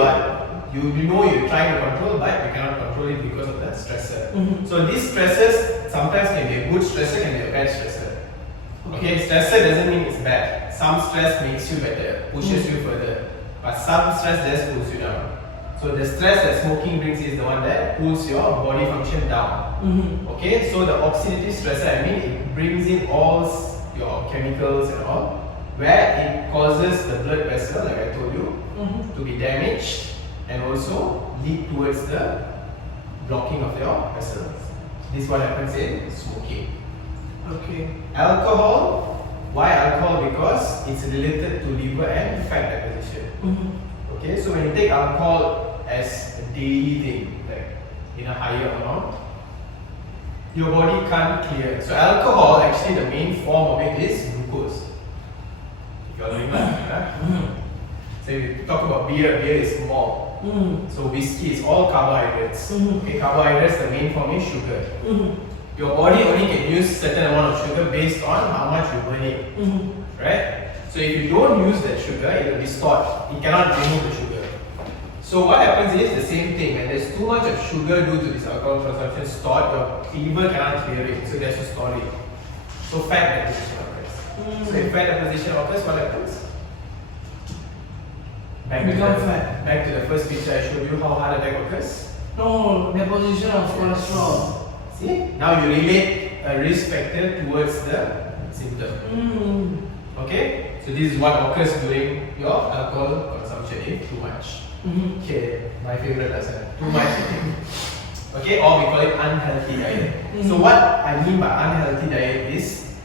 know you're trying to control, but you cannot control it because of that stressor. So these stressors sometimes can be a good stressor, can be a bad stressor. Okay, stressor doesn't mean it's bad. Some stress makes you better, pushes you further, but some stress just pulls you down. So the stress that smoking brings is the one that pulls your body function down. Okay, so the oxidative stressor, I mean, it brings in all your chemicals and all, where it causes the blood vessel, like I told you, to be damaged and also lead towards the blocking of your vessels. This is what happens in smoking. Okay. Alcohol, why alcohol? Because it's related to liver and fat deposition. Okay, so when you take alcohol as a daily thing, like in a higher amount, your body can't clear. So alcohol, actually the main form of it is glucose. If you all remember, huh? So if you talk about beer is malt. So whiskey is all carbohydrates. Okay, carbohydrates, the main form is sugar. Your body only can use certain amount of sugar based on how much you burn it. Right? So if you don't use that sugar, it will be stored. It cannot remove the sugar. So what happens is the same thing. When there's too much of sugar due to this alcohol consumption stored, your liver cannot clear it. So it has to store it. So fat deposition occurs. So if fat deposition occurs, what happens? Back to the first picture I showed you how heart attack occurs. No, deposition of cholesterol. See? Now you relate a risk factor towards the symptom. Okay? So this is what occurs during your alcohol consumption if too much. Okay, my favorite lesson. Too much eating. Okay, or we call it unhealthy diet. So what I mean by unhealthy diet is,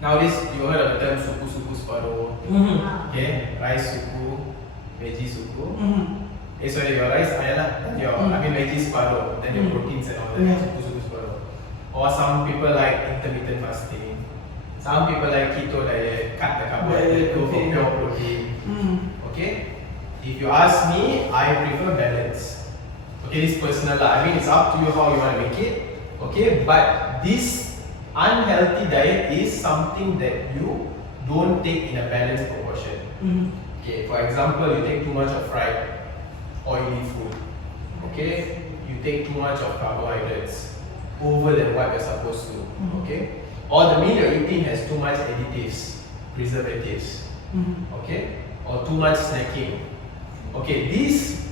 nowadays you heard of the term suku separuh. Okay, rice suku, veggie suku. Sorry, your rice veggie separuh, then your proteins and all that. Suku separuh. Or some people like intermittent fasting. Some people like keto diet, cut the carbohydrate, go for pure protein. Okay? If you ask me, I prefer balance. Okay, this is personal. I mean, it's up to you how you want to make it. Okay, but this unhealthy diet is something that you don't take in a balanced proportion. Okay, for example, you take too much of fried, oily food. Okay, you take too much of carbohydrates over than what you're supposed to. Okay, or the meal you're eating has too much additives, preservatives. Okay, or too much snacking. Okay, these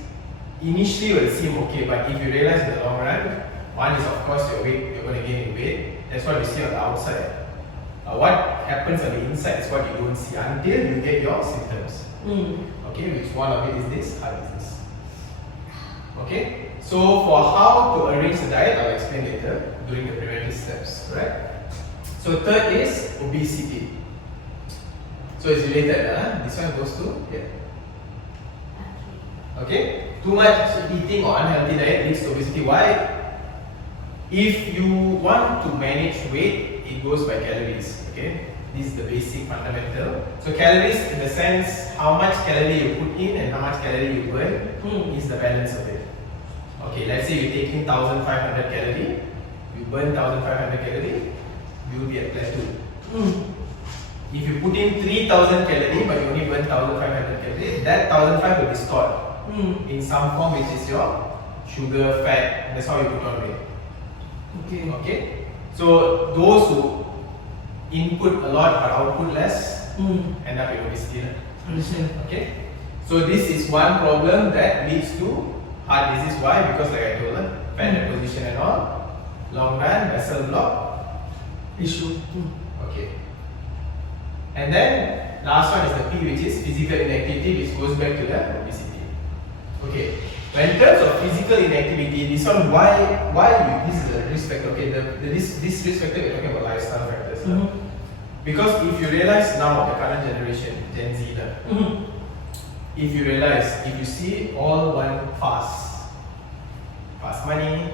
initially will seem okay, but if you realize in the long run, one is of course your weight, you're going to gain in weight. That's what you see on the outside. What happens on the inside is what you don't see until you get your symptoms. Okay, which one of it is this heart disease. Okay, so for how to arrange the diet, I'll explain later during the preventive steps. Right? So third is obesity. So it's related. This one goes to Okay, too much eating or unhealthy diet leads to obesity. Why? If you want to manage weight, it goes by calories. Okay, this is the basic fundamental. So calories in the sense how much calorie you put in and how much calorie you burn is the balance of it. Okay, let's say you're taking 1500 calorie, you burn 1500 calorie, you will be at plateau. If you put in 3000 calorie but you only burn 1500 calorie, that 1500 will be stored in some form, which is your sugar, fat. That's how you put on weight. Okay. So those who input a lot but output less end up in obesity. Okay. So this is one problem that leads to heart disease. Why? Because like I told you, fat deposition and all, long run vessel block issue. Okay. And then last one is the P, which is physical inactivity, which goes back to the obesity. Okay. When in terms of physical inactivity, this one this is a risk factor. Okay, this risk factor we're talking about lifestyle factors. Because if you realize now the current generation, Gen Z, if you see all want fast money,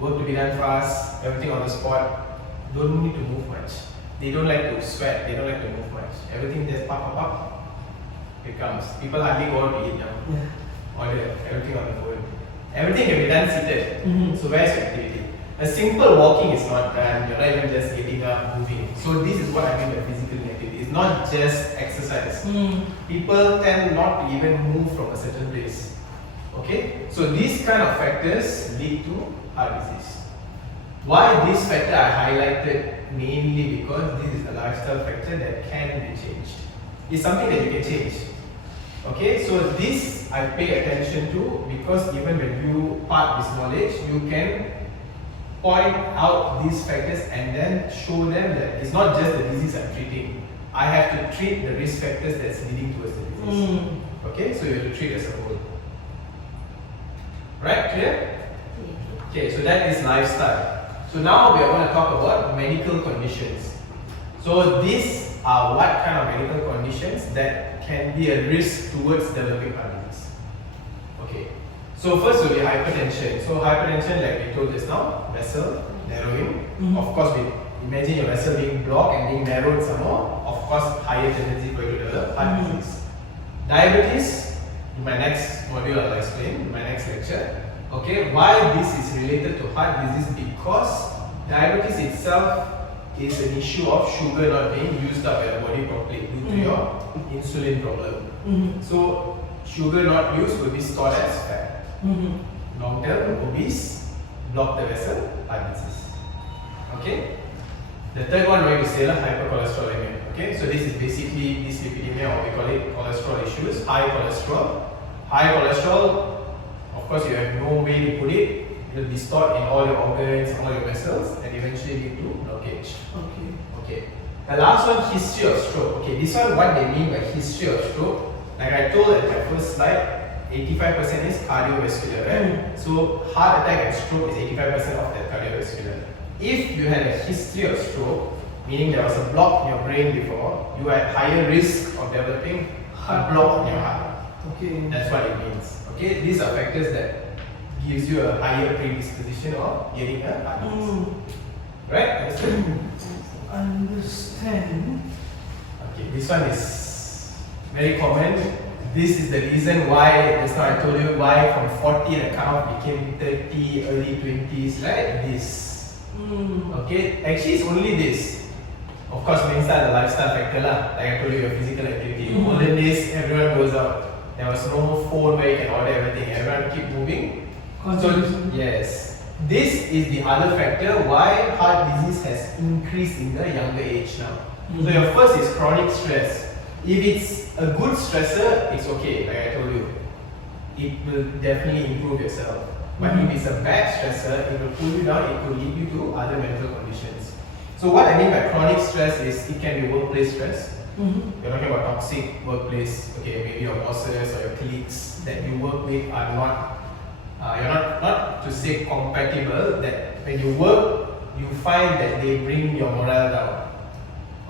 work to be done fast, everything on the spot, don't need to move much. They don't like to sweat, they don't like to move much. Everything just pop, it comes. People hardly go out to eat now. Yeah. Order everything on the phone. Everything can be done seated. So where's your activity? A simple walking is not done. You're not even just getting up, moving. So this is what I mean by physical inactivity. It's not just exercise. People tend not to even move from a certain place. Okay? So these kind of factors lead to heart disease. Why this factor I highlighted mainly because this is a lifestyle factor that can be changed. It's something that you can change. Okay, so this I pay attention to because even when you part this knowledge, you can point out these factors and then show them that it's not just the disease I'm treating. I have to treat the risk factors that's leading towards the disease. Okay, so you have to treat as a whole. Right, clear? Okay, so that is lifestyle. So now we are going to talk about medical conditions. So these are what kind of medical conditions that can be a risk towards developing heart disease. Okay, so first will be hypertension. So hypertension, like we told just now, vessel narrowing. Of course, we imagine your vessel being blocked and being narrowed some more. Of course, higher tendency for you to develop heart disease. Diabetes, in my next module I'll explain, in my next lecture. Okay, why this is related to heart disease? Because diabetes itself is an issue of sugar not being used up by the body properly due to your insulin problem. So sugar not used will be stored as fat. Long term, obese, block the vessel, heart disease. Okay. The third one we say hypercholesterolemia. Okay, so this is basically dyslipidemia, or we call it cholesterol issues. High cholesterol. Of course, you have no way to put it. It will be stored in all your organs, all your vessels, and eventually lead to blockage. Okay. The last one, history of stroke. Okay, this one, what they mean by history of stroke, like I told at my first slide, 85% is cardiovascular, right? So heart attack and stroke is 85% of that cardiovascular. If you had a history of stroke, meaning there was a block in your brain before, you had higher risk of developing a block in your heart. Okay. That's what it means. Okay, these are factors that gives you a higher predisposition of getting a heart disease. Right? Understand. Okay, this one is very common. This is the reason why, that's why I told you why from 40 the cutoff became 30, early 20s, right? This. Okay, actually it's only this. Of course, main side the lifestyle factor lah. Like I told you, your physical activity. In olden days, everyone goes out. There was no phone where you can order everything. Everyone keep moving. So yes, this is the other factor why heart disease has increased in the younger age now. So your first is chronic stress. If it's a good stressor, it's okay, like I told you. It will definitely improve yourself. But if it's a bad stressor, it will pull you down, it could lead you to other mental conditions. So what I mean by chronic stress is it can be workplace stress. You're talking about toxic workplace, okay, maybe your bosses or your colleagues that you work with are you're not to say compatible, that when you work, you find that they bring your morale down.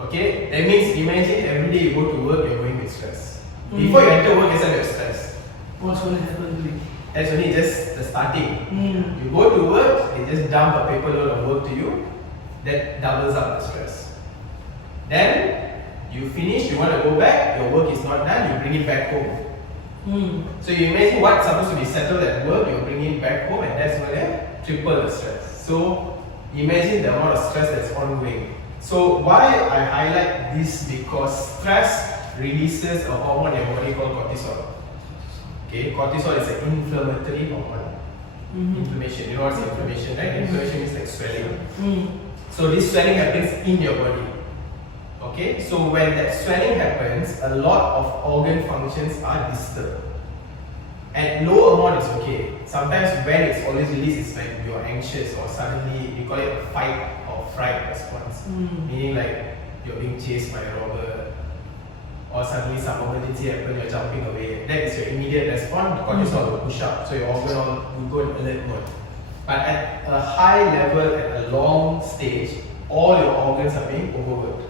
Okay, that means imagine every day you go to work, you're going with stress. Before you enter work, you're stressed. What's going to happen to me? That's only just the starting. You go to work, they just dump a paper load of work to you, that doubles up the stress. Then you finish, you want to go back, your work is not done, you bring it back home. So you imagine what's supposed to be settled at work, you bring it back home, and that's why they triple the stress. So imagine the amount of stress that's ongoing. So why I highlight this, because stress releases a hormone in your body called cortisol. Okay, cortisol is an inflammatory hormone. Inflammation, you know what's inflammation, right? Inflammation is like swelling. So this swelling happens in your body. Okay, so when that swelling happens, a lot of organ functions are disturbed. At low amount it's okay. Sometimes when it's always released, it's like you're anxious or suddenly, we call it a fight or fright response. Meaning like you're being chased by a robber, or suddenly some emergency happen, you're jumping away, that is your immediate response, cortisol will push up, so your organ will go in alert mode. But at a high level, at a long stage, all your organs are being overworked.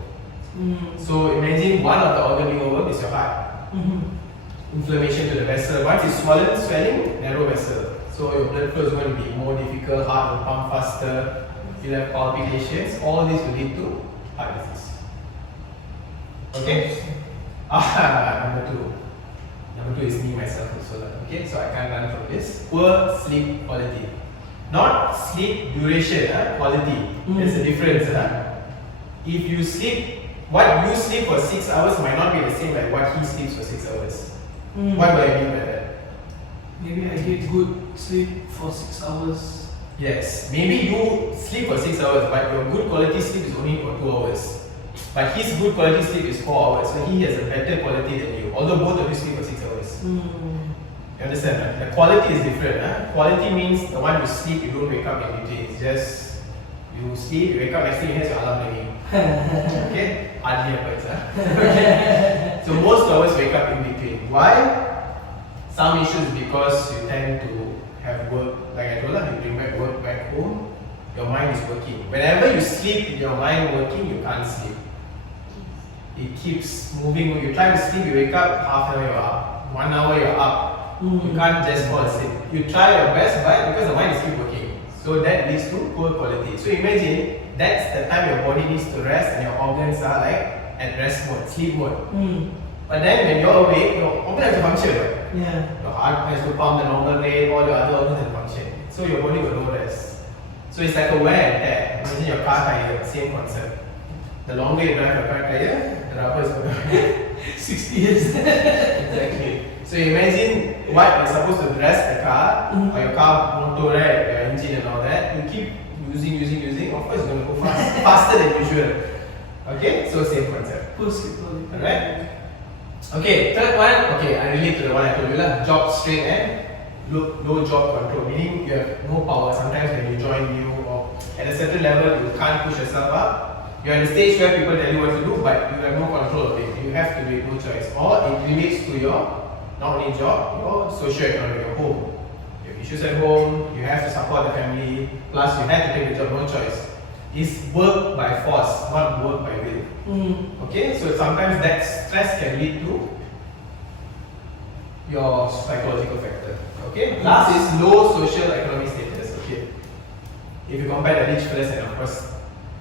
So imagine one of the organ being overworked is your heart. Inflammation to the vessel. Once it's swollen, swelling, narrow vessel. So your blood flow is going to be more difficult, heart will pump faster, you'll have palpitations, all this will lead to heart disease. Okay? Number two. Number two is me myself also. Okay, so I can't run from this. Poor sleep quality. Not sleep duration, quality. There's a difference. If you sleep, what you sleep for 6 hours might not be the same like what he sleeps for 6 hours. What do I mean by that? Maybe I get good sleep for 6 hours. Yes, maybe you sleep for 6 hours, but your good quality sleep is only for 2 hours. But his good quality sleep is 4 hours, so he has a better quality than you. Although both of you sleep for 6 hours. You understand, right? The quality is different. Quality means the one you sleep, you don't wake up in between. It's just you sleep, you wake up, next thing you hear your alarm ringing. Okay? Hardly happens. Okay. So most of us wake up in between. Why? Some issues because you tend to have work, like I told you bring back work back home, your mind is working. Whenever you sleep with your mind working, you can't sleep. It keeps moving. When you try to sleep, you wake up, half an hour you're up, 1 hour you're up. You can't just fall asleep. You try your best, but because the mind is keep working. So that leads to poor quality. So imagine that's the time your body needs to rest and your organs are like at rest mode, sleep mode. But then when you're awake, your organs have to function. Right? Your heart has to pump the normal rate, all your other organs have to function. So your body will no rest. So it's like a wear and tear. Imagine your car tire, same concept. The longer you drive a car tire, the rubber is going to 60 years. Exactly. So imagine what you're supposed to rest the car, or your car motor, right, your engine and all that. You keep using, of course it's going to go faster than usual. Okay, so same concept. Alright? Okay, third one, okay, I relate to the one I told you lah. Job strain and low job control, meaning you have no power. Sometimes when you join new or at a certain level you can't push yourself up. You're at a stage where people tell you what to do, but you have no control of it. You have to do it, no choice. Or it relates to your not only job, your socio-economic, your home. You have issues at home, you have to support the family, plus you have to take the job, no choice. It's work by force, not work by will. Okay, so sometimes that stress can lead to your psychological factor. Okay, last is low social economic status. Okay, if you compare the rich fellas and of course,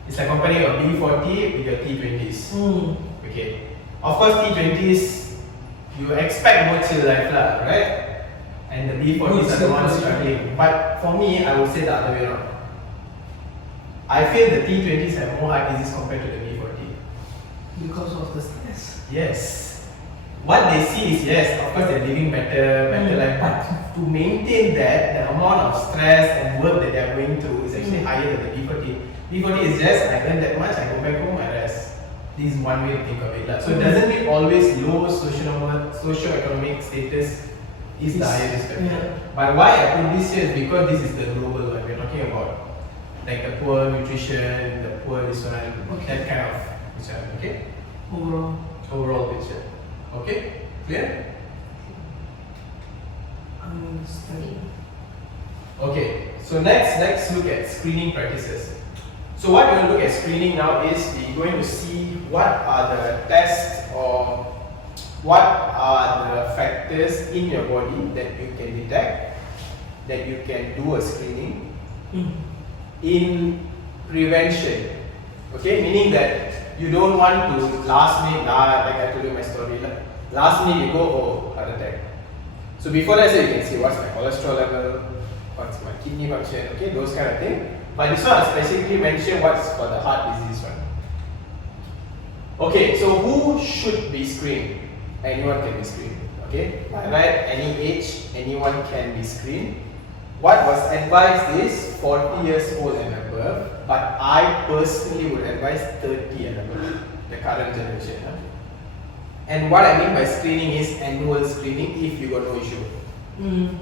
it's like comparing your B40 with your T20s. Okay, of course T20s you expect more chill life lah, right? And the B40s are the ones struggling. But for me, I would say the other way around. I feel the T20s have more heart disease compared to the B40. Because of the stress. Yes. What they see is yes, of course they're living better life, but to maintain that, the amount of stress and work that they're going through is actually higher than the B40. B40 is just, I earn that much, I go back home, I rest. This is one way to think of it. So it doesn't mean always low socio-economic status is the highest factor. But why I put this here is because this is the global one we're talking about. Like the poor nutrition, the poor this one, that kind of picture. Okay? Overall picture. Okay? Clear? Okay, so let's look at screening practices. So what we're going to look at screening now is we're going to see what are the tests or what are the factors in your body that you can detect, that you can do a screening in prevention. Okay, meaning that you don't want to last minute, like I told you my story, last minute you go, oh, heart attack. So before that, you can see what's my cholesterol level, what's my kidney function, okay, those kind of things. But this one I specifically mentioned what's for the heart disease one. Okay, so who should be screened? Anyone can be screened. Okay, by right, any age, anyone can be screened. What was advised is 40 years old and above, but I personally would advise 30 and above, the current generation. And what I mean by screening is annual screening if you got no issue.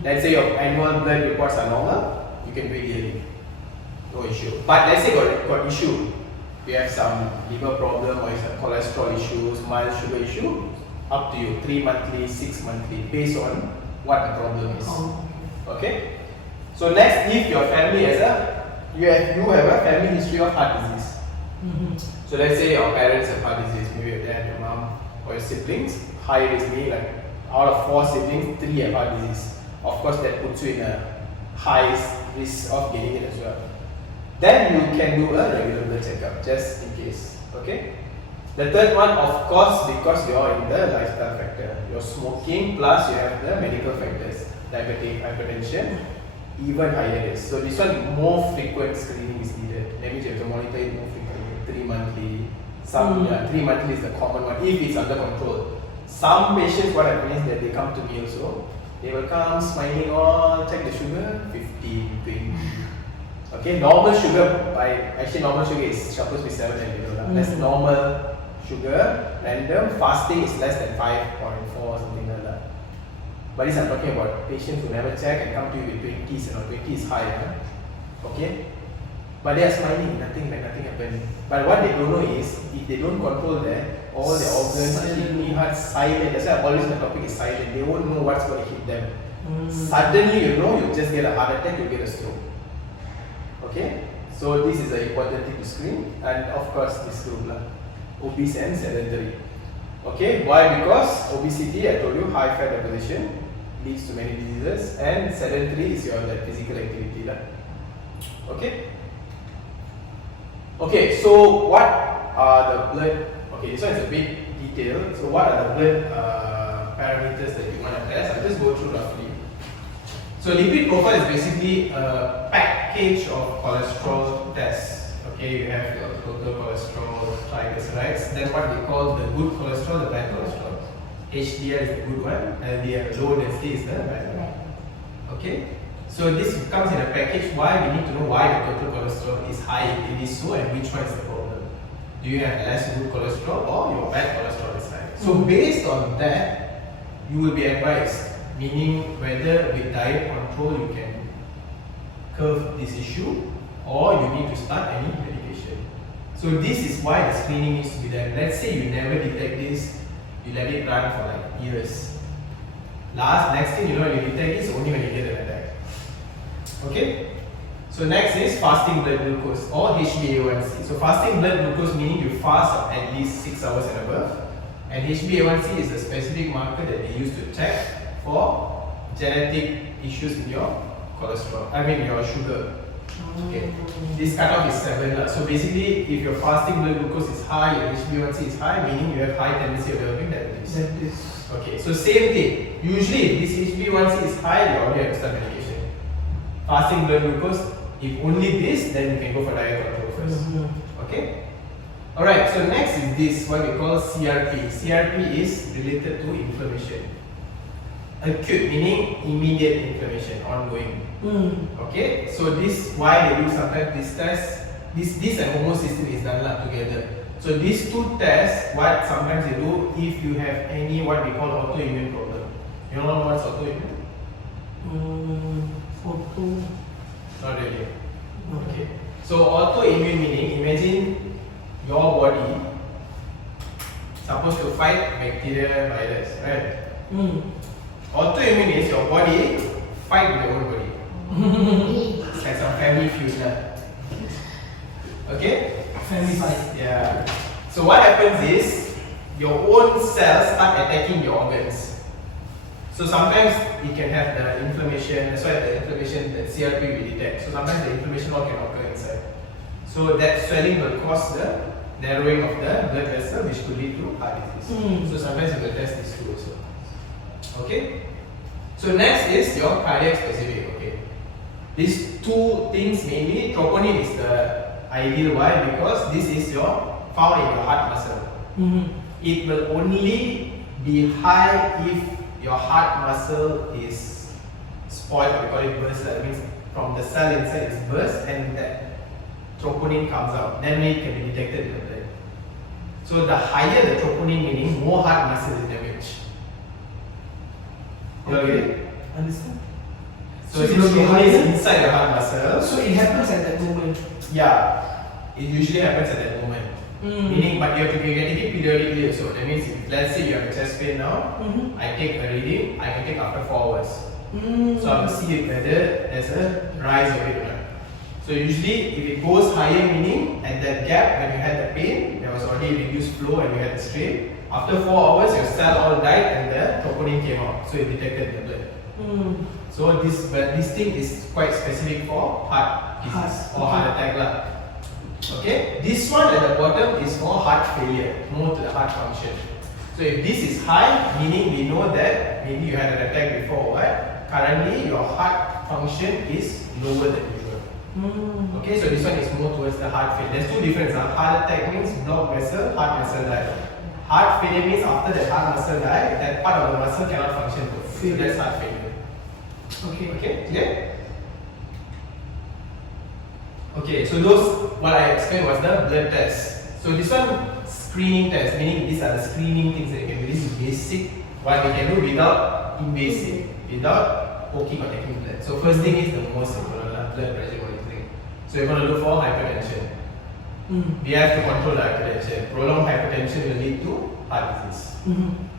Let's say your annual blood reports are normal, you can do it yearly. No issue. But let's say got issue. You have some liver problem or some cholesterol issues, mild sugar issue, up to you, 3 monthly, 6 monthly, based on what the problem is. Okay. So next, if your family has you have a family history of heart disease. So let's say your parents have heart disease, maybe your dad, your mom, or your siblings. High risk, meaning like out of 4 siblings, 3 have heart disease. Of course, that puts you in a high risk of getting it as well. Then you can do a regular checkup, just in case. Okay. The third one, of course, because you're in the lifestyle factor, you're smoking, plus you have the medical factors, diabetic, hypertension, even higher risk. So this one, more frequent screening is needed. That means you have to monitor it more frequently, 3 monthly. 3 monthly is the common one, if it's under control. Some patients, what happens is that they come to me also. They will come smiling, check the sugar, 15, 20. Okay, normal sugar, normal sugar is supposed to be 7 and below. That's normal sugar. Random fasting is less than 5.4 or something like that. But this I'm talking about patients who never check and come to you with 20s, 20 is high. Okay? But they are smiling, nothing happened. But what they don't know is, if they don't control that, all their organs, kidney, heart, silent. That's why always the topic is silent. They won't know what's going to hit them. Suddenly, you just get a heart attack, you get a stroke. Okay? So this is an important thing to screen. And of course, this group, obese and sedentary. Okay? Why? Because obesity, I told you, high fat deposition leads to many diseases, and sedentary is your physical activity. Okay? Okay, so what are the blood? Okay, this one is a bit detailed. So what are the blood parameters that you want to test? I'll just go through roughly. So lipid profile is basically a package of cholesterol tests. Okay, you have your total cholesterol, triglycerides, then what we call the good cholesterol, the bad cholesterol. HDL is the good one, and the low density is the bad one. Okay. So this comes in a package. Why? We need to know why the total cholesterol is high, if it is so, and which one is the problem. Do you have less good cholesterol or your bad cholesterol is high? So based on that, you will be advised, meaning whether with diet control you can curb this issue or you need to start any medication. So this is why the screening needs to be done. Let's say you never detect this, you let it run for like years. Next thing you know, you detect this only when you get an attack. Okay? So next is fasting blood glucose or HbA1c. So fasting blood glucose meaning you fast at least 6 hours and above. And HbA1c is a specific marker that they use to check for genetic issues in your cholesterol, your sugar. Okay. This cutoff is 7. So basically, if your fasting blood glucose is high, your HbA1c is high, meaning you have high tendency of developing diabetes. Okay, so same thing. Usually, if this HbA1c is high, you already have to start medication. Fasting blood glucose, if only this, then you can go for diet control first. Okay? Alright, so next is this, what we call CRP. CRP is related to inflammation. Acute, meaning immediate inflammation, ongoing. Okay? So this, why they do sometimes this test, this and homocysteine is done together. So these two tests, what sometimes they do, if you have any what we call autoimmune problem. You know what's autoimmune? Not really. Okay. So autoimmune meaning, imagine your body supposed to fight bacteria, virus, right? Autoimmune is your body fight with your own body. It's like some family feud. Okay? Family fight. Yeah. So what happens is your own cells start attacking your organs. So sometimes it can have the inflammation, that's why the inflammation, the CRP we detect. So sometimes the inflammation all can occur inside. So that swelling will cause the narrowing of the blood vessel, which could lead to heart disease. So sometimes you will test these two also. Okay? So next is your cardiac specific. Okay? These two things mainly, troponin is the ideal. Why? Because this is found in your heart muscle. It will only be high if your heart muscle is spoiled, or we call it burst. That means from the cell inside it's burst and that troponin comes out. Then it can be detected in the blood. So the higher the troponin, meaning more heart muscle is damaged. You get it? Understand? So it will be higher inside the heart muscle. So it happens at that moment. Yeah, it usually happens at that moment. Meaning, but you have to be getting it periodically also. That means, if, let's say you have a chest pain now, I take a reading, I can take after 4 hours. So I will see whether there's a rise of it or not. So usually, if it goes higher, meaning at that gap when you had the pain, there was already reduced flow and you had the strain. After 4 hours, your cell all died and the troponin came out. So it detected the blood. So this thing is quite specific for heart disease or heart attack lah. Okay, this one at the bottom is for heart failure, more to the heart function. So if this is high, meaning we know that maybe you had an attack before, what? Currently your heart function is lower than usual. Okay, so this one is more towards the heart failure. There's two differences. Heart attack means blocked vessel, heart muscle die. Heart failure means after the heart muscle die, that part of the muscle cannot function properly. So that's heart failure. Okay, clear? Okay, so those, what I explained was the blood test. So this one, screening test, meaning these are the screening things that you can do. This is basic, what we can do without invasive, without poking or taking blood. So first thing is the most important, blood pressure monitoring. So you're going to look for hypertension. We have to control the hypertension. Prolonged hypertension will lead to heart disease.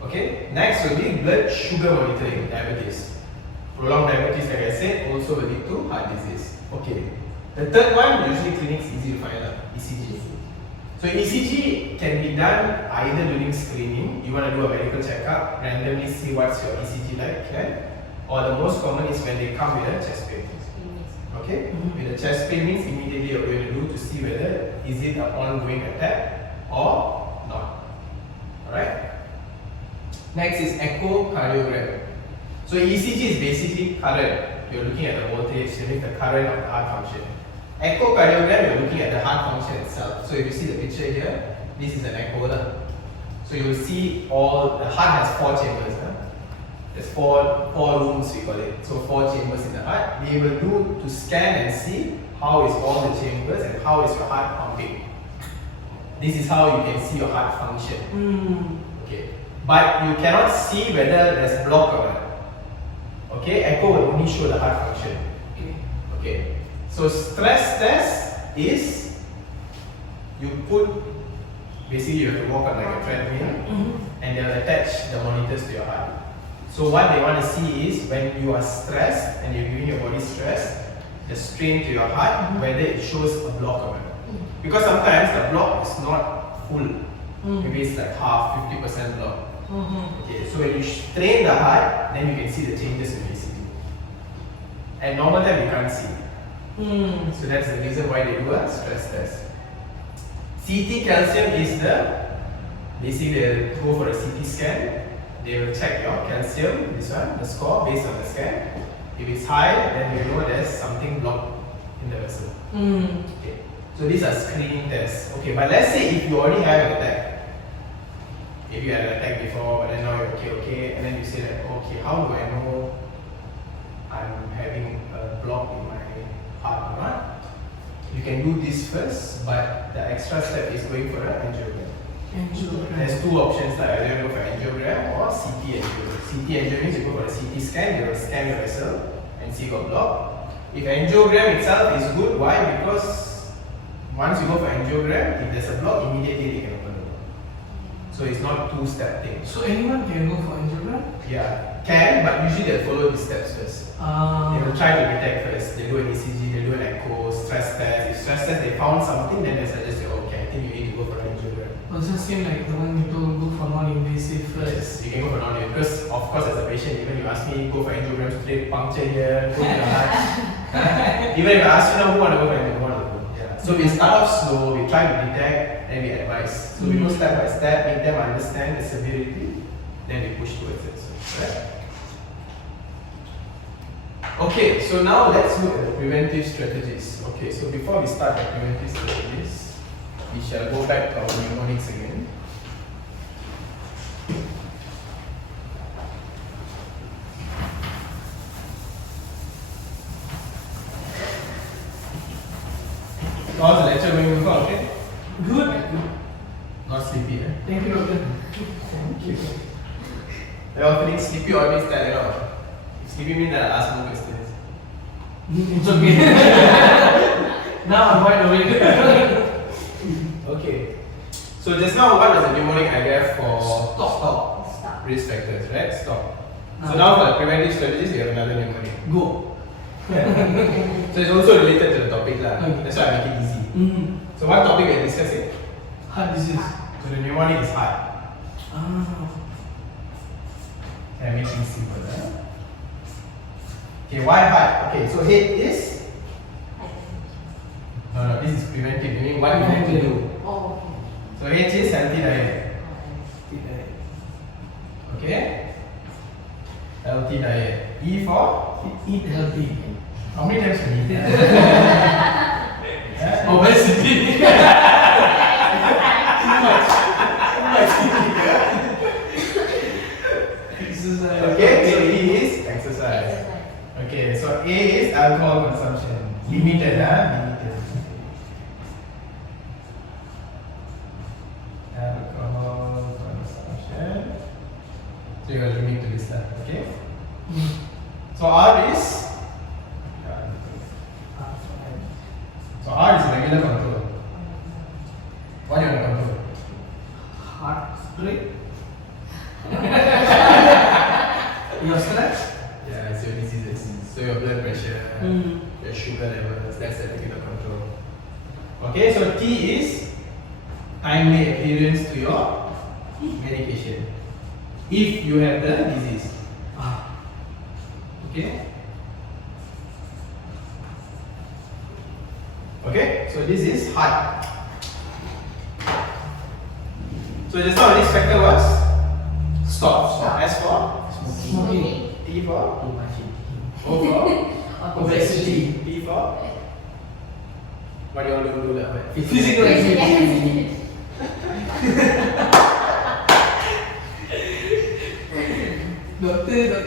Okay, next will be blood sugar monitoring, diabetes. Prolonged diabetes, like I said, also will lead to heart disease. Okay. The third one, usually clinics easy to find out, ECG. So ECG can be done either during screening, you want to do a medical checkup, randomly see what's your ECG like, or the most common is when they come with a chest pain. Okay? With a chest pain means immediately you're going to do to see whether is it an ongoing attack or not. Alright? Next is echocardiogram. So ECG is basically current. You're looking at the voltage, you mean the current of the heart function. Echocardiogram, you're looking at the heart function itself. So if you see the picture here, this is an echo. So you will see all, the heart has 4 chambers. There's four rooms we call it. So 4 chambers in the heart. We will do to scan and see how is all the chambers and how is your heart pumping. This is how you can see your heart function. Okay. But you cannot see whether there's block or not. Okay, echo will only show the heart function. Okay. So stress test is you put, basically you have to walk on like a treadmill and they'll attach the monitors to your heart. So what they want to see is when you are stressed and you're giving your body stress, the strain to your heart, whether it shows a block or not. Because sometimes the block is not full. Maybe it's like half, 50% block. Okay, so when you strain the heart, then you can see the changes in ECG. At normal time, you can't see. So that's the reason why they do a stress test. CT calcium is basically they go for a CT scan. They will check your calcium, this one, the score based on the scan. If it's high, then you know there's something blocked in the vessel. Okay, so these are screening tests. Okay, but let's say if you already have an attack. If you had an attack before, but then now you're okay, and then you say that, okay, how do I know I'm having a block in my heart or not? You can do this first, but the extra step is going for an angiogram. There's 2 options, like either you go for angiogram or CT angiogram. CT angiogram means you go for a CT scan, they will scan your vessel and see your block. If angiogram itself is good, why? Because once you go for angiogram, if there's a block, immediately they can open the block. So it's not 2-step thing. So anyone can go for angiogram? Yeah, can, but usually they'll follow these steps first. They will try to detect first. They do an ECG, they do an echo, stress test. If stress test they found something, then they suggest you, okay, I think you need to go for an angiogram. Also same like the one you told, go for non-invasive first. Yes, you can go for non-invasive because of course as a patient, even you ask me go for angiogram straight, puncture here, go to the heart. Even if I ask you now who want to go for angiogram, who want to go. Yeah. So we start off slow, we try to detect, then we advise. So we go step by step, make them understand the severity, then we push towards it. So, right? Okay, so now let's look at the preventive strategies. Okay, so before we start the preventive strategies, we shall go back to our mnemonics again. How's the lecture going on? Okay? Good. Not sleepy, eh? Thank you, doctor. Thank you. You're feeling sleepy always tell, you know. Sleepy means that I ask more questions. It's okay. Now I'm wide awake. Okay. So just now, what was the mnemonic I gave for Stop. Stop. risk factors, right? Stop. So now for the preventive strategies, we have another mnemonic. Go. So it's also related to the topic lah. Okay. That's why I make it easy. Mm. So what topic we are discussing? Heart disease. So the mnemonic is heart. Ah. I make things simple. Okay, why heart? Okay, so head is? No, this is preventive. You mean what you have to do. Oh, So H is healthy diet. okay. Okay? Healthy diet. E for? Eat healthy. How many times you eat? Obesity. Exercise. Okay, so E is exercise. Okay, so A is alcohol consumption. Limited, limited. Alcohol consumption. So you are limit to this, okay? So R is? So R is regular control. What do you want to control? Heart rate. Your stress. Yeah, it's your diseases. So your blood pressure, your sugar levels, that's the regular control. Okay, so T is timely adherence to your medication. If you have the disease. Okay? Okay, so this is heart. So just now this factor was stop. Stop. S for Smoking. T for Too much eating. O for Obesity. P for what do you want to do that? Physical activity. Doctor.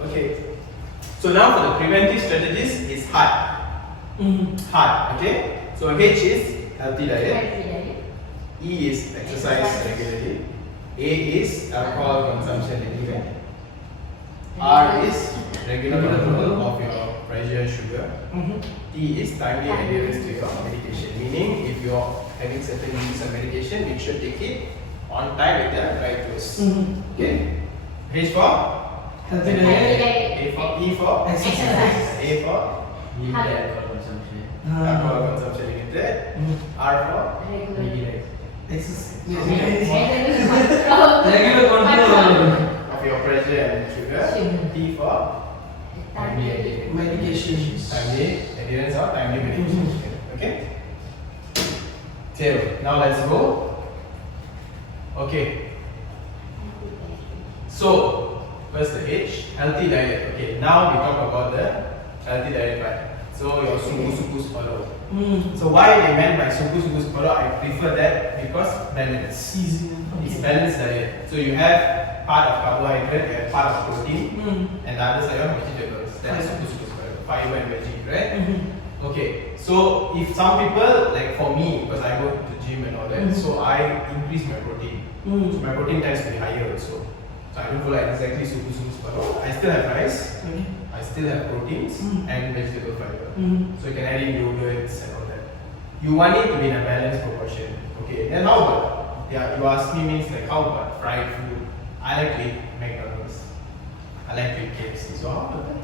Okay. So now for the preventive strategies is heart. Heart, okay? So H is healthy diet. E is exercise regularly. A is alcohol consumption anyway. R is regular control of your pressure and sugar. T is timely adherence to your medication. Meaning if you're having certain use of medication, you should take it on time with the right dose. Okay? H for? Healthy diet. A for? E for? Exercise. A for? Limited alcohol consumption. Alcohol consumption limited. R for? Regular. Exercise. Regular Regular control. Of your pressure and sugar. Sugar. T for? Medications. Timely adherence or timely medication. Okay? So now let's go. Okay. So first the H, healthy diet. Okay, now we talk about the healthy diet part. So your suku follow. So why they meant by suku follow? I prefer that because balance. It's balanced diet. So you have part of carbohydrate and part of protein, and the others are your vegetables. That's suku follow. Fiber and veggie, right? Okay. So if some people, like for me, because I go to the gym and all that, so I increase my protein. So my protein tends to be higher also. So I don't go like exactly suku follow. I still have rice. I still have proteins and vegetable fiber. So you can add in yogurts and all that. You want it to be in a balanced proportion. Okay, then how about, you ask me means like how about fried food? I like to eat McDonald's. I like to eat KFC. So how about that?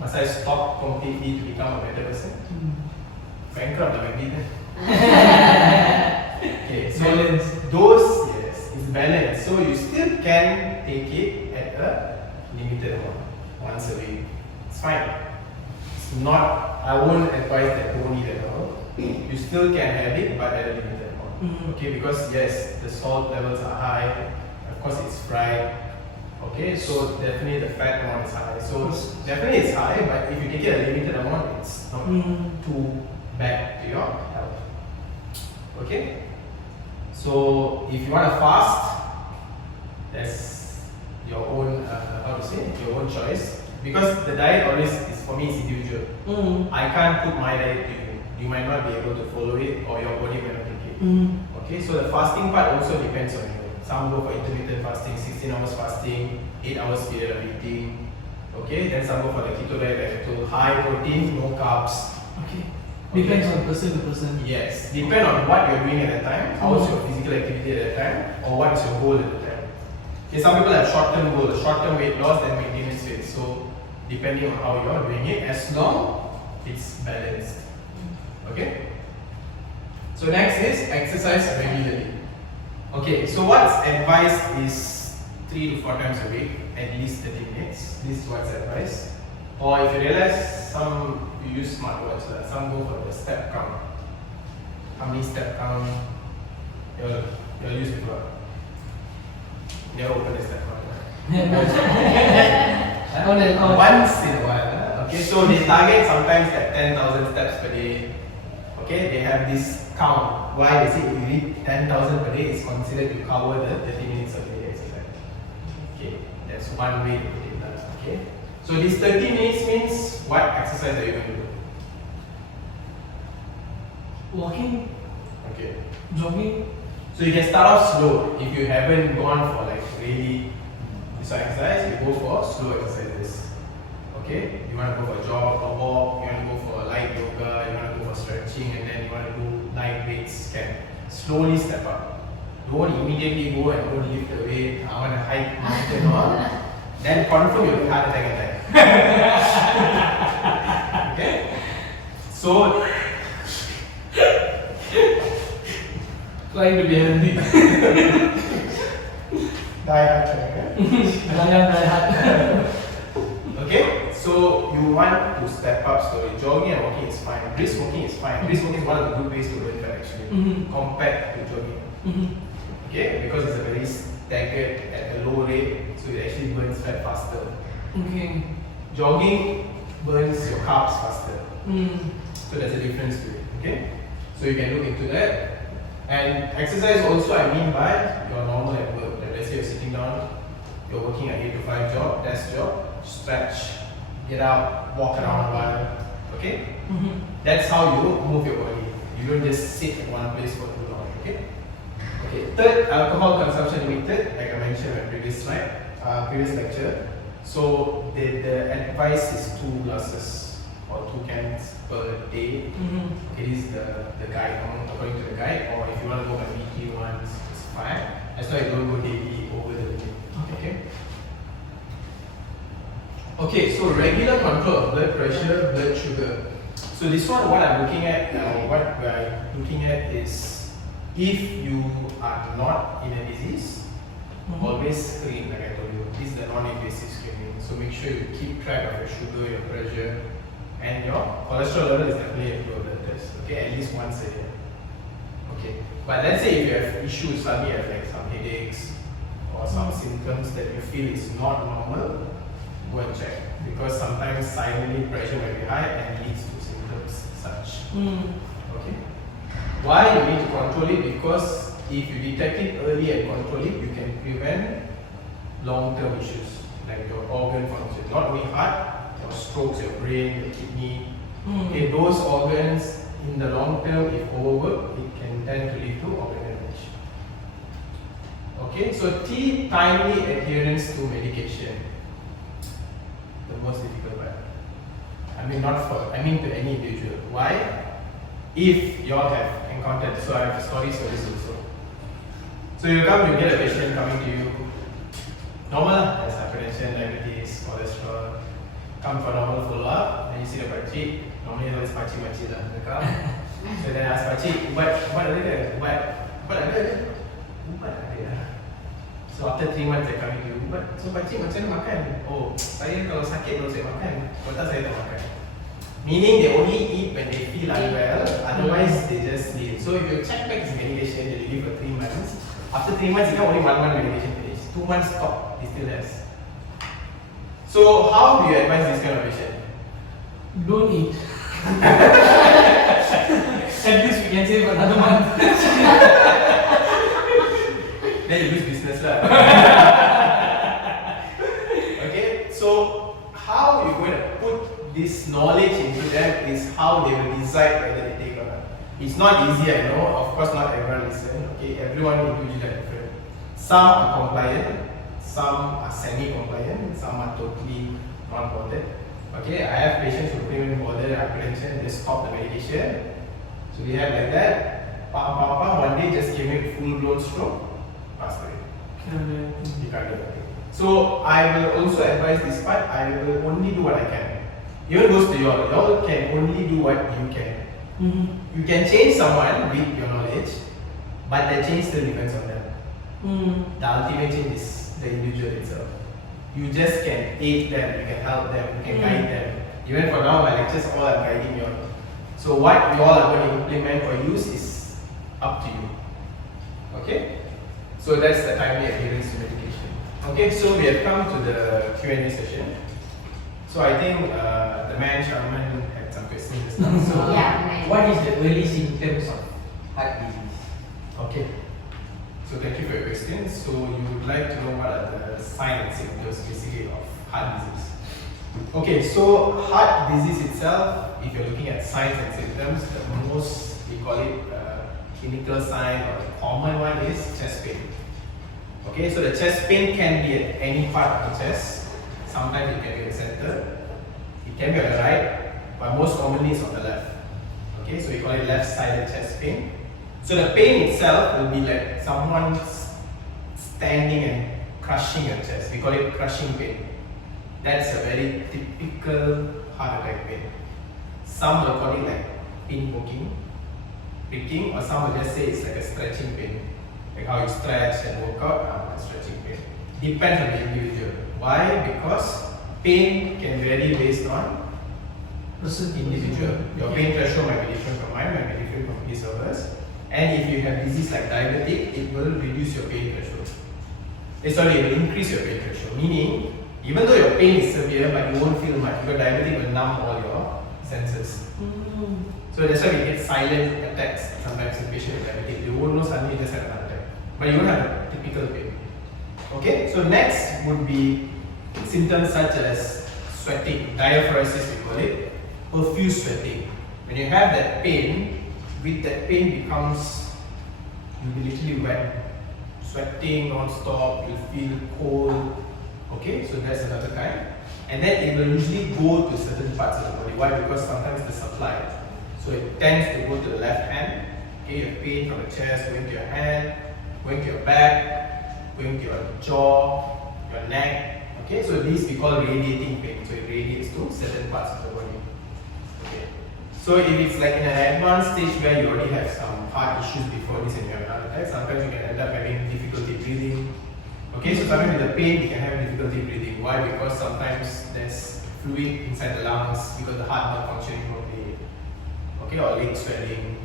Must I stop completely to become a better person? Bankrupt like me then. Okay, so those, yes, is balanced. So you still can take it at a limited amount. Once a week. It's fine. It's not, I won't advise that don't eat at all. You still can have it, but at a limited amount. Okay, because yes, the salt levels are high. Of course, it's fried. Okay, so definitely the fat amount is high. So definitely it's high, but if you take it at a limited amount, it's not too bad to your health. Okay? So if you want to fast, that's your own, your own choice. Because the diet always is, for me, is individual. I can't put my diet to you. You might not be able to follow it, or your body may not take it. Okay, so the fasting part also depends on you. Some go for intermittent fasting, 16 hours fasting, 8 hours period of eating. Okay, then some go for the keto diet, like I told, high protein, no carbs. Okay. Depends on person to person. Yes, depend on what you're doing at that time, how is your physical activity at that time, or what is your goal at that time. Okay, some people have short-term goals, short-term weight loss and maintenance weight. So depending on how you're doing it, as long it's balanced. Okay. So next is exercise regularly. Okay, so what's advised is 3 to 4 times a week, at least 30 minutes. This is what's advised. Or if you realize some you use smartwatch, some go for the step count. How many step count you'll use before? Never open the step count. Once in a while. Okay, so they target sometimes at 10,000 steps per day. Okay, they have this count. Why they say if you read 10,000 per day, it's considered to cover the 30 minutes of daily exercise. Okay, that's one way to put it down. Okay, so this 30 minutes means what exercise are you going to do? Walking, Okay, jogging. so you can start off slow. If you haven't gone for like really this exercise, you go for slow exercises. Okay, you want to go for a jog, a walk, you want to go for light yoga, you want to go for stretching, and then you want to do light weights. Can slowly step up. Don't immediately go and go lift the weight. I want to hike mountain or all. Then confirm you'll have heart attack. Okay, so Trying to be healthy. die hard. Die hard. Okay, so you want to step up slowly. Jogging and walking is fine. Brisk walking is fine. Brisk walking is one of the good ways to burn fat actually, compared to jogging. Okay, because it's a very staggered at a low rate, so it actually burns fat faster. Okay. Jogging burns your carbs faster. So there's a difference to it. Okay, so you can look into that. And exercise also I mean by your normal at work. Like let's say you're sitting down, you're working an 8 to 5 job, desk job, stretch, get out, walk around a while. Okay? That's how you move your body. You don't just sit in one place for too long. Okay? Okay. Third, alcohol consumption limited, like I mentioned in my previous slide, previous lecture. So the advice is 2 glasses or 2 cans per day. Okay, this is the guide, according to the guide. Or if you want to go by weekly ones, it's fine. As long as you don't go daily over the limit. Okay. Okay, so regular control of blood pressure, blood sugar. So this one, what I'm looking at, what we're looking at is if you are not in a disease, always screen, like I told you. This is the non-invasive screening. So make sure you keep track of your sugar, your pressure, and your cholesterol level is definitely a blood test. Okay, at least once a year. Okay, but let's say if you have issues, suddenly you have like some headaches or some symptoms that you feel is not normal, go and check, because sometimes silently pressure might be high and leads to symptoms such. Okay. Why you need to control it? Because if you detect it early and control it, you can prevent long-term issues like your organ function. Not only heart, your strokes, your brain, your kidney. Okay, those organs in the long term, if overworked, it can tend to lead to organ damage. Okay, so timely adherence to medication. The most difficult part. I mean to any individual. Why? If you all have encountered, so I have stories for this also. So you get a patient coming to you, normal, has hypertension, diabetes, cholesterol, come for normal follow-up, then you see the pakcik, normally always pakcik-makcik lah, they come. So then ask pakcik, ubat ada ke? Ubat ada? Ubat ada. So after 3 months they coming to you, ubat, so pakcik macam mana makan? Oh, saya kalau sakit baru saya makan, kalau tak saya tak makan. Meaning they only eat when they feel unwell, otherwise they just leave. So if you check back his medication that you give for 3 months, after 3 months he can only 1 month medication finish, 2 months stop, he still has. So how do you advise this kind of patient? Don't eat. At least we can save another month. Then you lose business lah. Okay, so how you're going to put this knowledge into them is how they will decide whether they take or not. It's not easy, I know. Of course, not everyone listen. Okay, everyone individually are different. Some are compliant, some are semi-compliant, some are totally non-bothered. Okay, I have patients who don't even bother hypertension, just stop the medication. So we have like that. One day just came in full blown stroke, passed away. You can't do anything. So I will also advise this part. I will only do what I can. Even goes to y'all. Y'all can only do what you can. You can change someone with your knowledge, but the change still depends on them. The ultimate change is the individual itself. You just can aid them, you can help them, you can guide them. Even for now, my lectures all are guiding you. So what you all are going to implement or use is up to you. Okay? So that's the timely adherence to medication. Okay, so we have come to the Q&A session. So I think the man Sharman had some questions just now. So Yeah. What is the early symptoms of heart disease? okay. So thank you for your questions. So you would like to know what are the signs and symptoms basically of heart disease. Okay, so heart disease itself, if you're looking at signs and symptoms, the most, we call it clinical sign or the common one is chest pain. Okay, so the chest pain can be at any part of the chest. Sometimes it can be in the center, it can be on the right, but most commonly it's on the left. Okay, so we call it left-sided chest pain. So the pain itself will be like someone standing and crushing your chest. We call it crushing pain. That's a very typical heart attack pain. Some will call it like pin poking, pricking, or some will just say it's like a stretching pain. Like how you stretch and work out, stretching pain. Depends on the individual. Why? Because pain can vary based on individual. Your pain threshold might be different from mine, might be different from his or hers. And if you have disease like diabetic, it will reduce your pain threshold. It will increase your pain threshold. Meaning, even though your pain is severe, but you won't feel much because diabetic will numb all your senses. So that's why we get silent attacks sometimes in patients with diabetic. You won't know suddenly you just had an attack, but you won't have a typical pain. Okay, so next would be symptoms such as sweating, diaphoresis we call it, profuse sweating. When you have that pain, with that pain becomes, you'll be literally wet, sweating non-stop, you'll feel cold. Okay, so that's another kind. And then it will usually go to certain parts of the body. Why? Because sometimes the supply. So it tends to go to the left hand. Okay, you have pain from the chest, going to your hand, going to your back, going to your jaw, your neck. Okay, so these we call radiating pain. So it radiates to certain parts of the body. Okay. So if it's like in an advanced stage where you already have some heart issues before this and you have an heart attack, sometimes you can end up having difficulty breathing. Okay, so sometimes with the pain you can have difficulty breathing. Why? Because sometimes there's fluid inside the lungs because the heart not functioning properly. Okay, or leg swelling.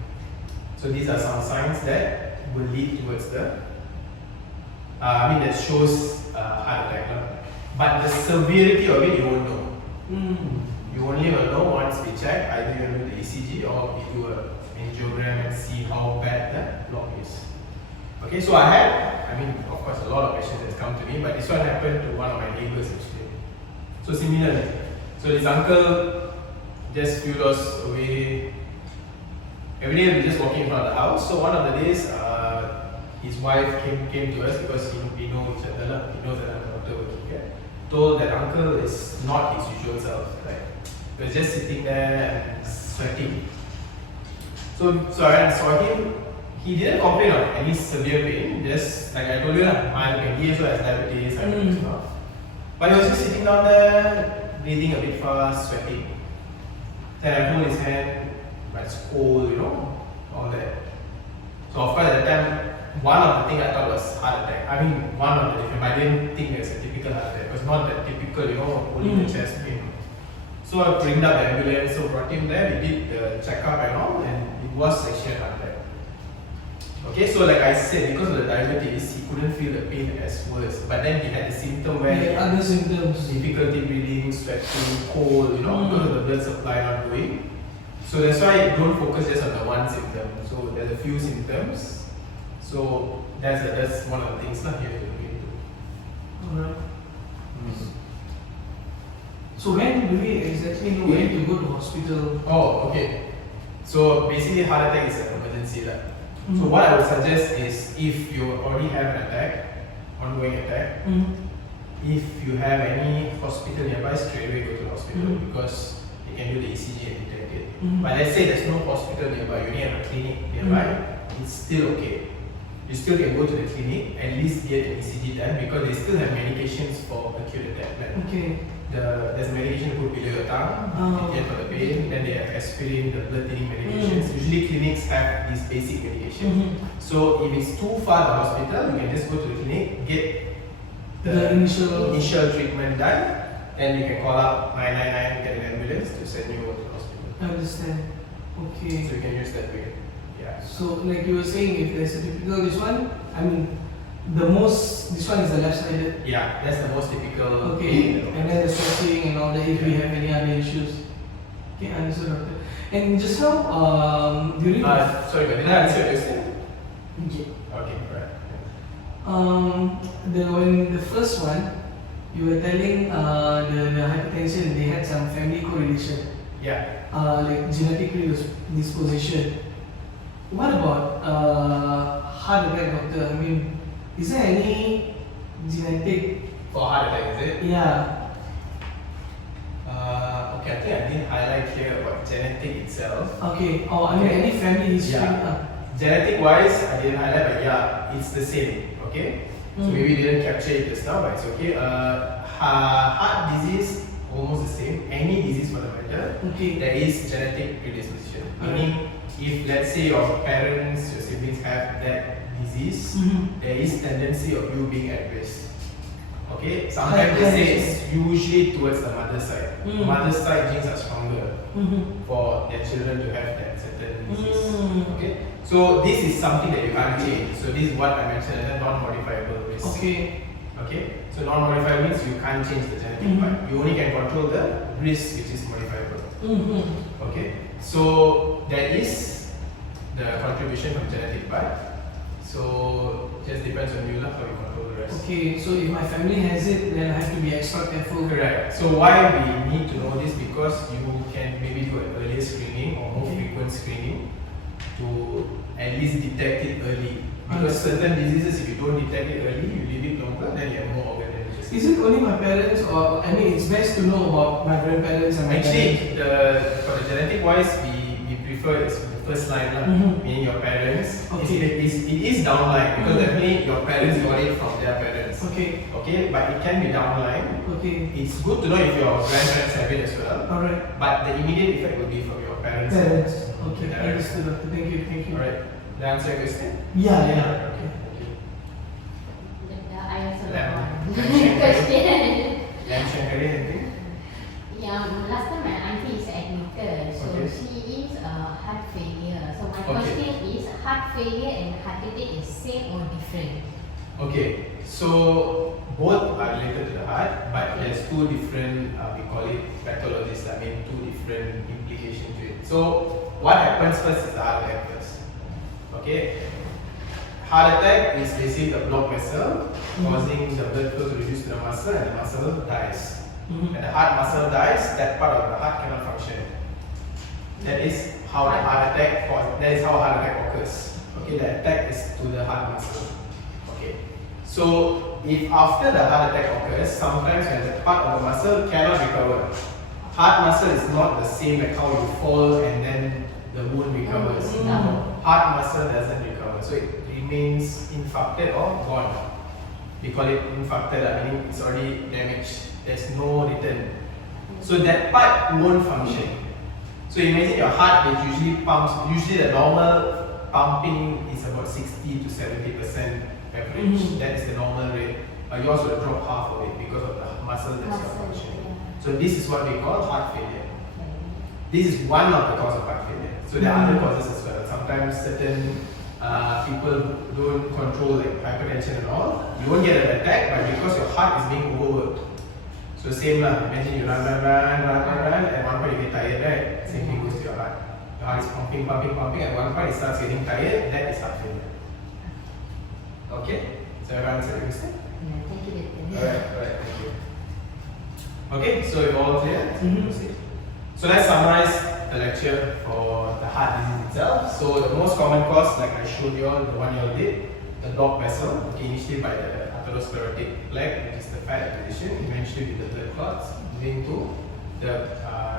So these are some signs that will lead towards the that shows heart attack. But the severity of it you won't know. You only will know once we check, either you do the ECG or we do an angiogram and see how bad the block is. Okay, so I had, of course, a lot of patients that come to me, but this one happened to one of my neighbors actually. So similarly, so this uncle just few doors away. Every day we just walking in front of the house. So one of the days, his wife came to us because we know each other. He knows that I'm a doctor working here. Told that uncle is not his usual self. Right? He was just sitting there and sweating. So I saw him. He didn't complain of any severe pain. Just like I told you, mild pain. He also has diabetes, stuff. But he was just sitting down there, breathing a bit fast, sweating. Then I hold his hand, but it's cold, all that. So of course at that time, one of the things I thought was heart attack. One of the different, I didn't think it's a typical heart attack. It was not that typical, holding the chest pain. So I bring up the ambulance, so brought him there, we did the checkup and all, and it was actually a heart attack. Okay, so like I said, because of the diabetes, he couldn't feel the pain as worse. But then he had the symptom where he had other symptoms, difficulty breathing, sweating, cold, because of the blood supply not going. So that's why don't focus just on the one symptom. So there's a few symptoms. So that's one of the things that you have to look into. Alright. So when do we exactly know when to go to hospital? Oh, okay. So basically heart attack is an emergency. So what I would suggest is if you already have an attack, ongoing attack, if you have any hospital nearby, straight away go to the hospital Mhm. because they can do the ECG and detect it. Mhm. But let's say there's no hospital nearby, you only have a clinic nearby, it's still okay. You still can go to the clinic, at least get an ECG done because they still have medications for acute attack. Like Okay. there's a medication to put below your tongue, Oh. for the pain, then they have aspirin, the blood thinning medications. Usually clinics have these basic medications. Mhm. So if it's too far the hospital, you can just go to the clinic, get The initial treatment done, and you can call up 999, get an ambulance to send you over to the hospital. I understand. Okay. So you can use that way. Yeah. So like you were saying, if there's a typical this one, I mean, this one is the left-sided. Yeah, that's the most typical. Okay, pain. and then the stretching and all that if we have any other issues. Okay, understood, doctor. And just now, during Sorry, but did I answer your question? okay. Okay, right. When the first one, you were telling the hypertension, they had some family correlation, Yeah. like genetic predisposition. What about heart attack, doctor? I mean, is there any genetic? For heart attack, is it? Yeah. Okay, I think I didn't highlight here about genetic itself. Okay. Or I mean, Okay. any family history? Yeah. Genetic wise, I didn't highlight, but yeah, it's the same. Okay. So Mm. maybe didn't capture it just now, but it's okay. Heart disease, almost the same. Any disease for the matter, Okay. there is genetic predisposition. Meaning, if let's say your parents, your siblings have that disease, Mhm. there is tendency of you being at risk. Okay, sometimes they say it's usually towards the mother side. Mm. Mother side genes are stronger Mhm. for their children to have that certain disease. Mm. Okay, so this is something that you can't change. So this is what I mentioned as a non-modifiable risk. Okay. Okay, so non-modifiable means you can't change the genetic Mhm. part. You only can control the risk, which is modifiable. Mhm. Okay, so that is the contribution from genetic part. So just depends on you lah how you control the rest. Okay. So if my family has it, then I have to be extra careful. Correct. So why we need to know this, because you can maybe do an earlier screening or more frequent screening to at least detect it early. Because certain diseases, if you don't detect it early, you leave it longer, then you have more organ damages. Is it only my parents, or I mean, it's best to know about my grandparents and my parents? Actually, for the genetic wise, we prefer it's the first line lah, Mhm. meaning your parents. Okay. It is downline because Mhm. definitely your parents got it from their parents. Okay. Okay, but it can be downline. Okay. It's good to know if your grandparents have it as well. Alright. But the immediate effect will be from your parents. Parents. Okay. Direct. Understood, doctor. Thank you. Thank you. Alright. Did I answer your question? Yeah. Yeah. Okay. I also Lamb. have one Lamb question. Lamb Shankari, anything? Last time my auntie is admitted, so Okay. she is heart failure. So my Okay. question is, heart failure and heart attack is same or different? Okay, so both are related to the heart, but there's two different, we call it pathologies, I mean two different implications to it. So what happens first is the heart attack first. Okay, heart attack is basically the blocked vessel causing the blood flow to reduce to the muscle and the muscle dies. Mhm. When the heart muscle dies, that part of the heart cannot function. That is how the heart attack that is how heart attack occurs. Okay, the attack is to the heart muscle. Okay. So if after the heart attack occurs, sometimes when the part of the muscle cannot recover. Heart muscle is not the same like how you fall and then the wound recovers. Mm. No. Heart muscle doesn't recover. So it remains infarcted or gone. We call it infarcted, meaning it's already damaged. There's no return. So that part won't function. So imagine your heart that usually pumps, usually the normal pumping is about 60 to 70% average. Mhm. That is the normal rate. Yours will drop half of it because of the muscle that's not functioning. yeah. So this is what we call heart failure. This is one of the cause of heart failure. So there are other causes as well. Sometimes certain people don't control like hypertension and all. You won't get an attack, but because your heart is being overworked. So same lah. Imagine you run, at one point you get tired, right? Same thing goes to your heart. Your heart is pumping. At one point it starts getting tired. That is heart failure. Okay. So have I answered your question? Yeah, thank you, Doctor. Alright, thank you. Okay, so we're all clear? Mhm. So let's summarize the lecture for the heart disease itself. So the most common cause, like I showed you all, the one you all did, the blocked vessel, okay, initially by the atherosclerotic plaque, which is the fat acquisition, eventually with the blood clots, leading to the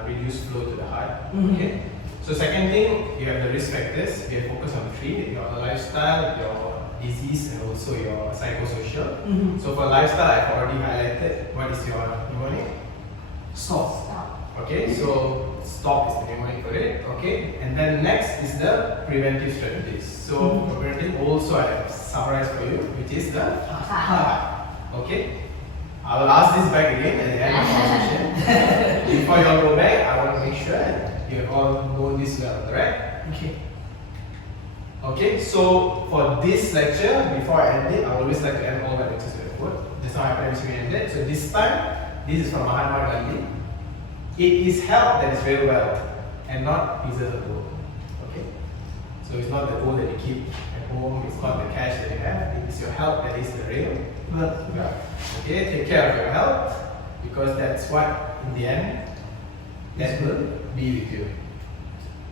reduced flow to the heart. Okay. So second thing, you have the risk factors. We have focused on three: your lifestyle, your disease, and also your psychosocial. So for lifestyle, I've already highlighted what is your mnemonic. Stop. Okay, so stop is the mnemonic for it. Okay, and then next is the preventive strategies. So for preventive, also I have summarized for you, which is the heart. Okay, I will ask this back again at the end of our session. Before you all go back, I want to make sure you have all known this well, right? Okay. Okay, so for this lecture, before I end it, I always like to end all my lectures with a quote. That's how Hypertension we ended. So this time, this is from Mahatma Gandhi. It is health that is very well, and not pieces of gold. Okay, so it's not the gold that you keep at home. It's not the cash that you have. It is your health that is the real wealth. Okay, take care of your health, because that's what, in the end, that will be with you.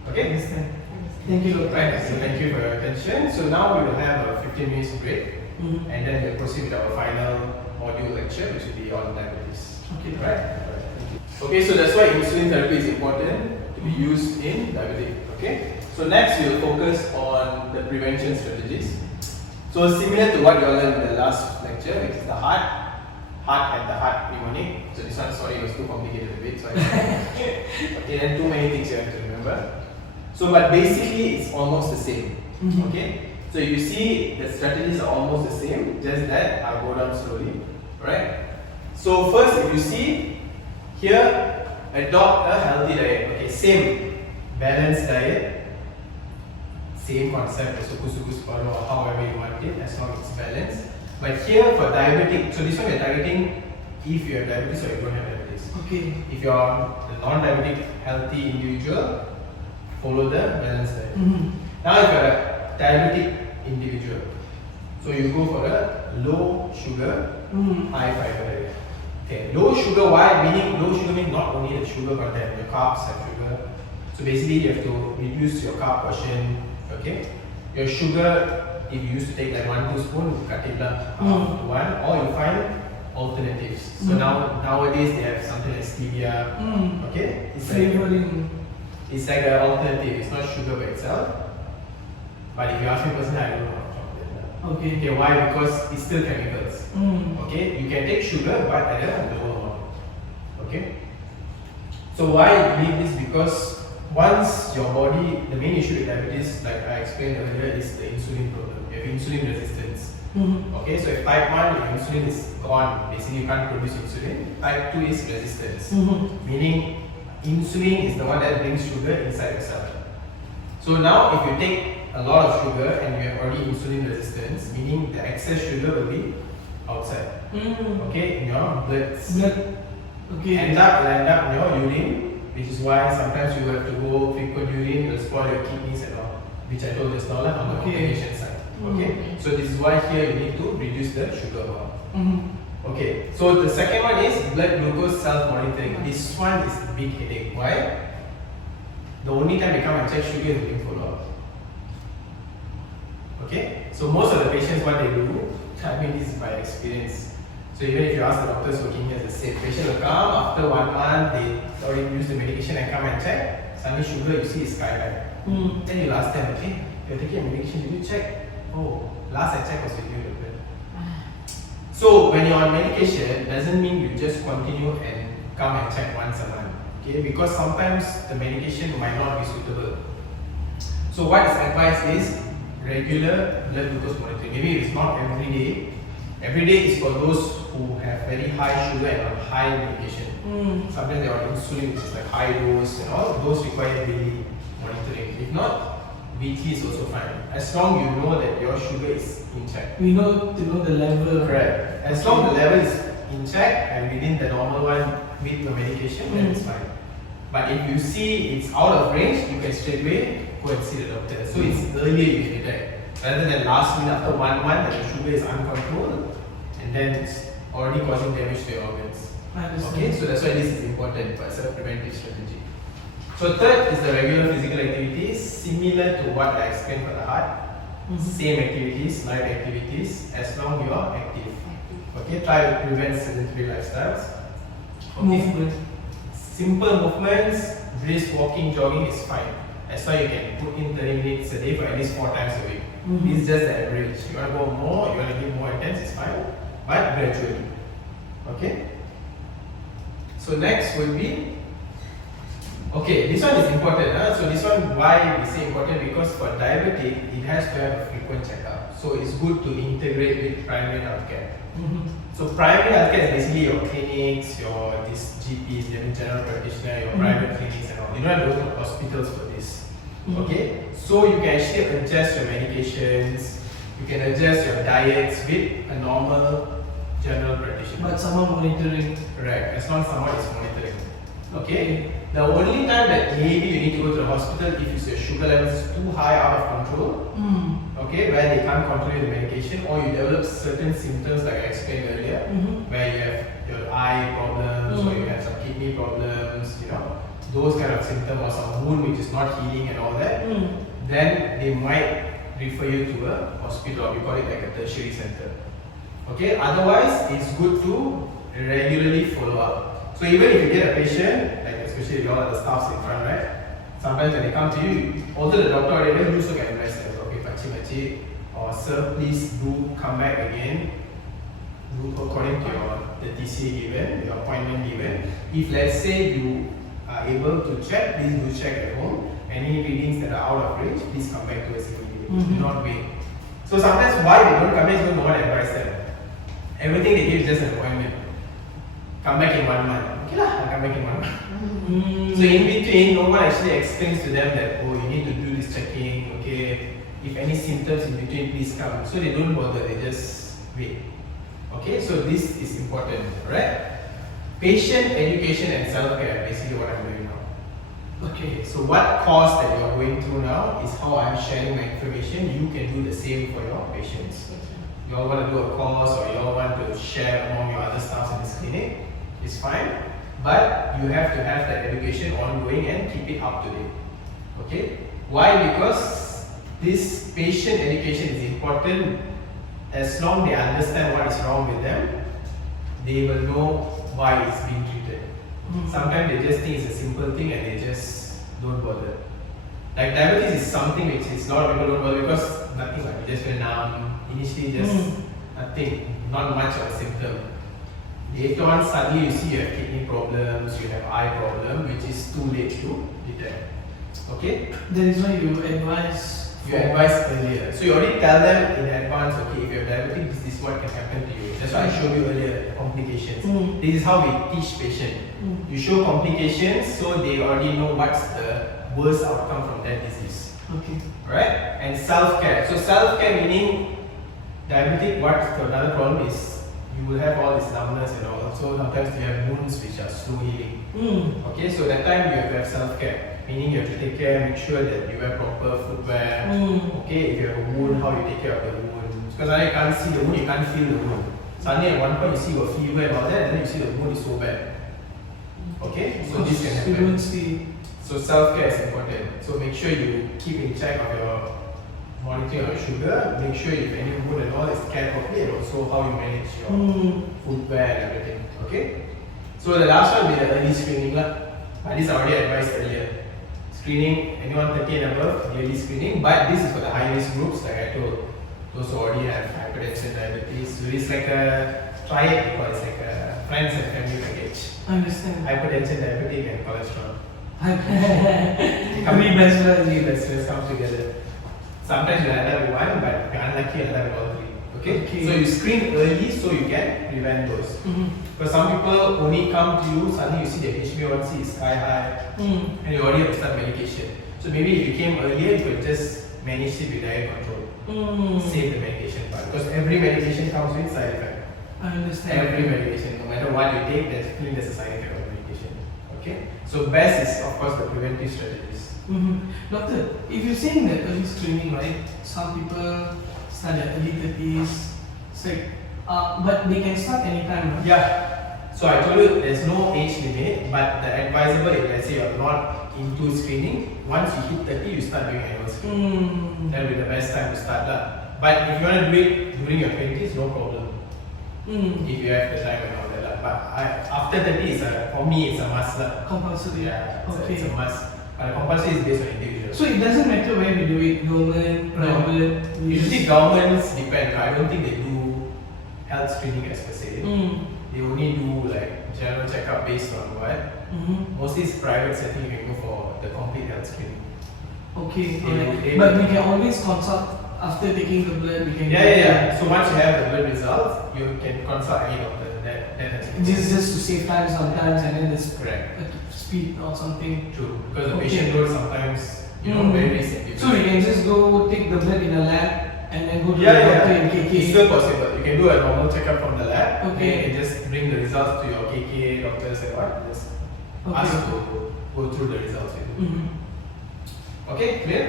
Okay. Understand. Thank you. Right. So thank you for your attention. So now we will have a 15 minutes break, and then we'll proceed with our final module lecture, which will be on diabetes. Okay. Right. Okay, so that's why insulin therapy is important to be used in diabetic. Okay, so next we will focus on the prevention strategies. So similar to what you all learned in the last lecture, which is the heart and the heart mnemonic. So this one, sorry, it was too complicated a bit. So okay, then too many things you have to remember. So, but basically it's almost the same. Okay, so you see the strategies are almost the same, just that I'll go down slowly. Right. So first, if you see. Here, adopt a healthy diet. Okay, same balanced diet, same concept as suku or however you want it, as long as it's balanced. But here for diabetic, so this one we're targeting if you have diabetes or you don't have diabetes. Okay. If you are a non-diabetic healthy individual, follow the balanced diet. Now if you are a diabetic individual, so you go for a low sugar, high fiber diet. Okay, low sugar, why? Meaning low sugar means not only the sugar content, your carbs have sugar. So basically you have to reduce your carb portion. Okay, your sugar, if you used to take like 1-2 spoons, cut it down half to one, or you find alternatives. So nowadays they have something like stevia. Okay, it's flavoring. It's like an alternative. It's not sugar by itself. But if you ask me personally, I don't know about chocolate. Okay, why? Because it's still chemicals. Okay, you can take sugar but at a lower amount. Okay, so why I believe this? Because once your body, the main issue with diabetes, like I explained earlier, is the insulin problem. You have insulin resistance. Okay, so if type 1, your insulin is gone, basically you can't produce insulin. Type 2 is resistance, meaning insulin is the one that brings sugar inside the cell. So now if you take a lot of sugar and you have already insulin resistance, meaning the excess sugar will be outside. Okay, in your blood. Okay. End up in your urine, which is why sometimes you have to go frequent urine, it will spoil your kidneys and all, which I told just now on the complication side. Okay, so this is why here you need to reduce the sugar amount. Okay, so the second one is blood glucose self-monitoring. This one is a big headache. Why? The only time you come and check sugar is during follow-up. Okay, so most of the patients, what they do, I mean this is by experience. So even if you ask the doctors working here, the same patient will come after 1 month, they already use the medication and come and check. Suddenly sugar you see is sky high. Then you'll ask them, okay, you're taking a medication, did you check? Oh, last I checked was with you. So when you're on medication, doesn't mean you just continue and come and check once a month. Okay, because sometimes the medication might not be suitable. So what is advised is regular blood glucose monitoring. Maybe it's not every day. Every day is for those who have very high sugar and on high medication. Sometimes they are on insulin, which is like high dose and all. Those require daily monitoring. If not, weekly is also fine. As long you know that your sugar is in check. We know to know the level. Correct. As long the level is in check and within the normal one with the medication, then it's fine. But if you see it's out of range, you can straight away go and see the doctor. So it's earlier you can detect, rather than last minute after 1 month that the sugar is uncontrolled and then it's already causing damage to your organs. Okay, so that's why this is important, but it's a preventive strategy. So third is the regular physical activities, similar to what I explained for the heart. Same activities, light activities, as long you are active. Okay, try to prevent sedentary lifestyles. Movement. Simple movements, brisk walking, jogging is fine. As long as you can put in 30 minutes a day for at least 4 times a week. This is just the average. You want to go more, you want to get more intense, it's fine. But gradually. Okay? So next would be, okay, this one is important. So this one, why we say important? Because for diabetic, it has to have a frequent checkup. So it's good to integrate with primary healthcare. So primary healthcare is basically your clinics, your this GPs, your general practitioner, your private clinics and all. You don't have to go to hospitals for this. Okay? So you can actually adjust your medications, you can adjust your diets with a normal general practitioner. But someone monitoring. Correct, as long as someone is monitoring. Okay? The only time that maybe you need to go to the hospital if your sugar levels is too high out of control, okay, where they can't control the medication, or you develop certain symptoms like I explained earlier, where you have your eye problems or you have some kidney problems, you know, those kind of symptoms, or some wound which is not healing and all that, then they might refer you to a hospital, or we call it like a tertiary center. Okay, otherwise it's good to regularly follow up. So even if you get a patient, like especially all of the staffs in front, right? Sometimes when they come to you, although the doctor already knows, you also can advise them, okay, Pachi, or sir, please do come back again, do according to the TCA given, your appointment given. If let's say you are able to check, please do check at home. Any readings that are out of range, please come back to us immediately. Do not wait. So sometimes why they don't come back is because no one advised them. Everything they give is just an appointment. Come back in 1 month. Okay lah, I'll come back in 1 month. So in between, no one actually explains to them that, oh, you need to do this checking, okay, if any symptoms in between, please come. So they don't bother, they just wait. Okay, so this is important, right? Patient education and self-care, basically what I'm doing now. Okay, so what course that you're going through now is how I'm sharing my information. You can do the same for your patients. You all want to do a course, or you all want to share among your other staffs in this clinic, it's fine. But you have to have that education ongoing and keep it up to date. Okay? Why? Because this patient education is important. As long as they understand what is wrong with them, they will know why it's being treated. Sometimes they just think it's a simple thing and they just don't bother. Like diabetes is something which is a lot of people don't bother because nothing, like you just feel numb. Initially just nothing, not much of a symptom. Later on, suddenly you see you have kidney problems, you have eye problem, which is too late to detect. Okay? That is why you advise. You advise earlier. So you already tell them in advance, okay, if you have diabetes, this is what can happen to you. That's why I showed you earlier, the complications. This is how we teach patients. You show complications so they already know what's the worst outcome from that disease. Okay. Right? And self-care. So self-care meaning diabetic, what's another problem is you will have all this numbness and all. So sometimes you have wounds which are slow healing. Okay, so that time you have to have self-care. Meaning you have to take care, make sure that you wear proper footwear. Okay, if you have a wound, how you take care of the wound. Because I can't see the wound, you can't feel the wound. Suddenly at one point you see your fever and all that, and then you see the wound is so bad. Okay, so this can happen. You don't see. So self-care is important. So make sure you keep in check of your monitoring your sugar, make sure if any wound and all is cared properly, and also how you manage your footwear and everything. Okay? So the last one will be the early screening. This I already advised earlier. Screening, anyone 30 and above, yearly screening, but this is for the high risk groups, like I told. Those who already have hypertension, diabetes. So it's like a triad, because it's like a friends and family package. I understand. Hypertension, diabetic, and cholesterol. Let's come together. Sometimes you end up with one, but if you're unlucky, you end up with all three. Okay? So you screen early so you can prevent those. Because some people only come to you, suddenly you see their HbA1c is sky high, and you already have to start medication. So maybe if you came earlier, you could just manage it with diet control. Save the medication part. Because every medication comes with side effect. I understand. Every medication, no matter what you take, there's a side effect of medication. Okay? So best is of course the preventive strategies. Doctor, if you're saying that early screening, right? Some people start at early 30s, but they can start anytime, right? Yeah. So I told you there's no age limit, but the advisable if let's say you're not into screening, once you hit 30, you start doing annual screening. That will be the best time to start that. But if you want to do it during your 20s, no problem. if you have the time and all that lah. But after 30 is for me it's a must lah. Compulsory. Yeah, Okay. it's a must. But the compulsory is based on individual. So it doesn't matter where we do it, government, private. Usually governments depend. I don't think they do health screening as per se. They only do like general checkup based on what. Mostly it's private setting. You can go for the complete health screening. Okay, They- alright. they- But we can always consult after taking the blood. We can Yeah. So once you have the blood results, you can consult any doctor. That has been Just to save time sometimes, and then this correct. speed or something. True. Because the Okay. patient load sometimes very recent. So we can just go take the blood in a lab and then go to the Yeah. doctor in KK. It's still possible. You can do a normal checkup from the lab. Okay. And you can just bring the results to your KK doctors and what. Just ask to go through the results with you. Okay, clear?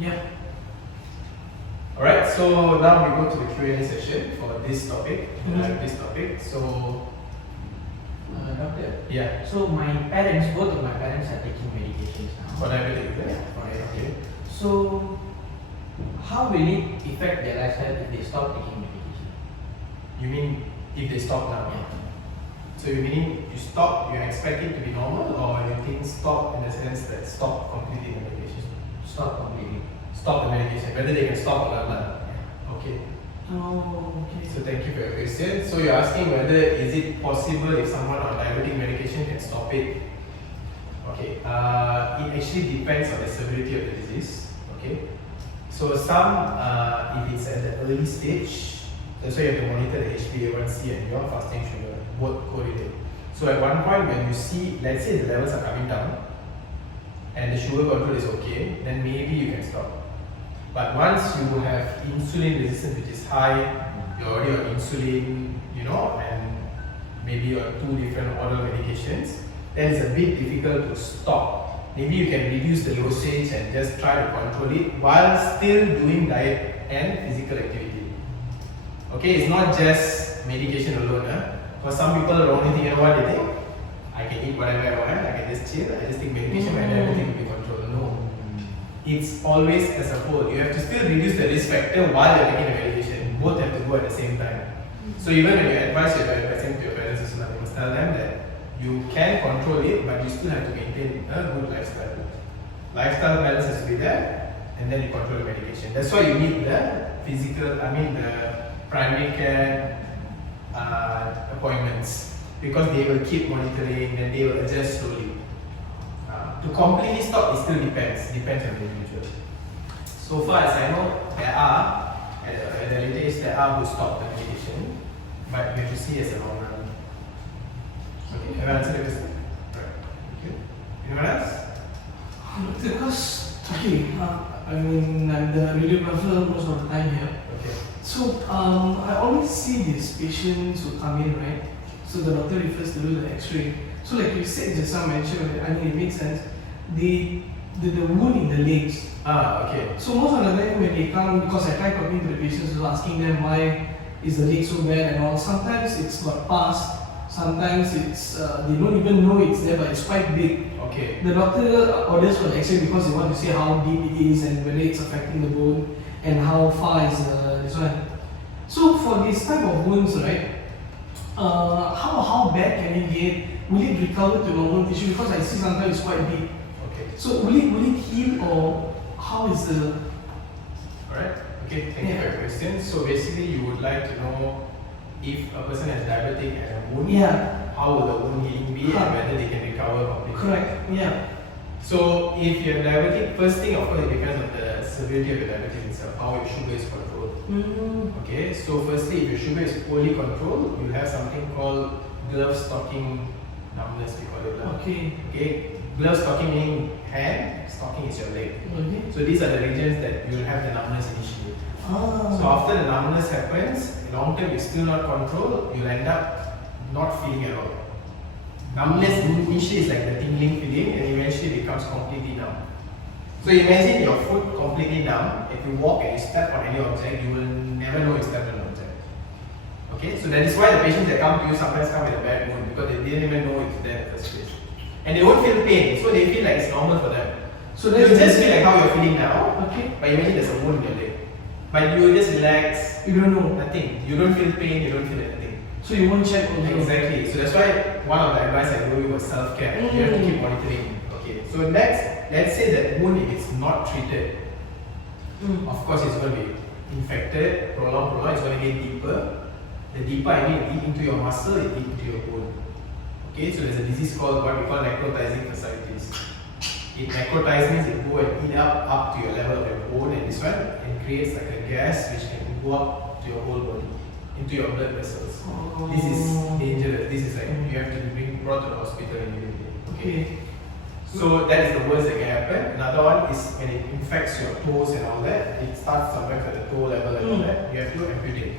Yeah. Alright, so now we go to the Q&A session for this topic. This topic. So Doctor, yeah, so my parents, both of my parents are taking medications now. for diabetic, is it? Yeah, for Okay. diabetic. So, how will it affect their lifestyle if they stop taking medication? You mean if they stop now? So you meaning you stop, you expect it to be normal, or you think stop in the sense that stop completely the medication? Stop completely. Stop the medication, whether they can stop or not. Yeah. Okay. Oh, okay. So thank you for your question. So you're asking whether is it possible if someone on diabetic medication can stop it? Okay. It actually depends on the severity of the disease. Okay. So some, if it's at the early stage, that's why you have to monitor the HbA1c and your fasting sugar, both correlate. So at one point when you see, let's say the levels are coming down and the sugar control is okay, then maybe you can stop. But once you have insulin resistance which is high, you're already on insulin, and maybe on 2 different oral medications, then it's a bit difficult to stop. Maybe you can reduce the dosage and just try to control it while still doing diet and physical activity. Okay, it's not just medication alone. For some people, the only thing, they think, I can eat whatever I want, I can just chill, I just take medication and everything will be controlled. No. It's always as a whole. You have to still reduce the risk factor while you're taking the medication. Both have to go at the same time. So even when you advise your advising to your parents, you must tell them that you can control it, but you still have to maintain a good lifestyle. Lifestyle balance has to be there, and then you control the medication. That's why you need the the primary care appointments, because they will keep monitoring and they will adjust slowly. To completely stop, it still depends on the individual. So far as I know, there are, at the later age, there are who stop the medication, but we have to see as a long run. Okay, have I answered the question? Right. Okay. Anyone else? Because, I'm the radiographer most of the time here. Okay. So, I always see these patients who come in, right? So the doctor refers to do the X-ray. So like you said, just some mention, it makes sense. The wound in the legs. Okay. So most of the time when they come, because I try talking to the patients, so asking them why is the leg so bad and all. Sometimes it's got pus, sometimes it's they don't even know it's there, but it's quite big. Okay. The doctor orders for the X-ray because they want to see how deep it is and whether it's affecting the bone and how far is this one. So for this type of wounds, right? How bad can it get? Will it recover to normal tissue? Because I see sometimes it's quite deep. Okay. So will it heal, or how is the? Alright. Okay. Thank you for your question. So basically, you would like to know if a person has diabetic and a wound. Yeah. How will the wound healing be and whether they can recover completely. Correct. Yeah. So if you're diabetic, first thing of course it depends on the severity of your diabetes itself, how your sugar is controlled. Okay, so firstly if your sugar is poorly controlled, you have something called glove stocking numbness, we call it. Okay, glove stocking meaning hand, stocking is your leg. Okay. So these are the regions that you will have the numbness initially. So after the numbness happens, long term you still not control, you'll end up not feeling at all. Numbness initially is like the tingling feeling and eventually becomes completely numb. So imagine your foot completely numb. If you walk and you step on any object, you will never know you stepped on an object. Okay, so that is why the patients that come to you sometimes come with a bad wound, because they didn't even know it's there in the first place. And they won't feel pain, so they feel like it's normal for them. So they just feel like how you're feeling now, but imagine there's a wound in your leg. But you just relax, You don't know. nothing. You don't feel pain, you don't feel anything. So you won't check also. Exactly. So that's why one of the advice I gave you was self-care. You have to keep monitoring. Okay. So next, let's say that wound, if it's not treated, of course it's going to be infected, prolonged, it's going to get deeper. The deeper I mean deep into your muscle, it deep into your bone. Okay, so there's a disease called what we call necrotizing fasciitis. It necrotizes means it go and eat up to your level of your bone, and this one it creates like a gas which can go up to your whole body, into your blood vessels. This is dangerous. This is like you have to be brought to the hospital immediately. Okay. So that is the worst that can happen. Another one is when it infects your toes and all that. It starts sometimes at the toe level and all that. You have to amputate.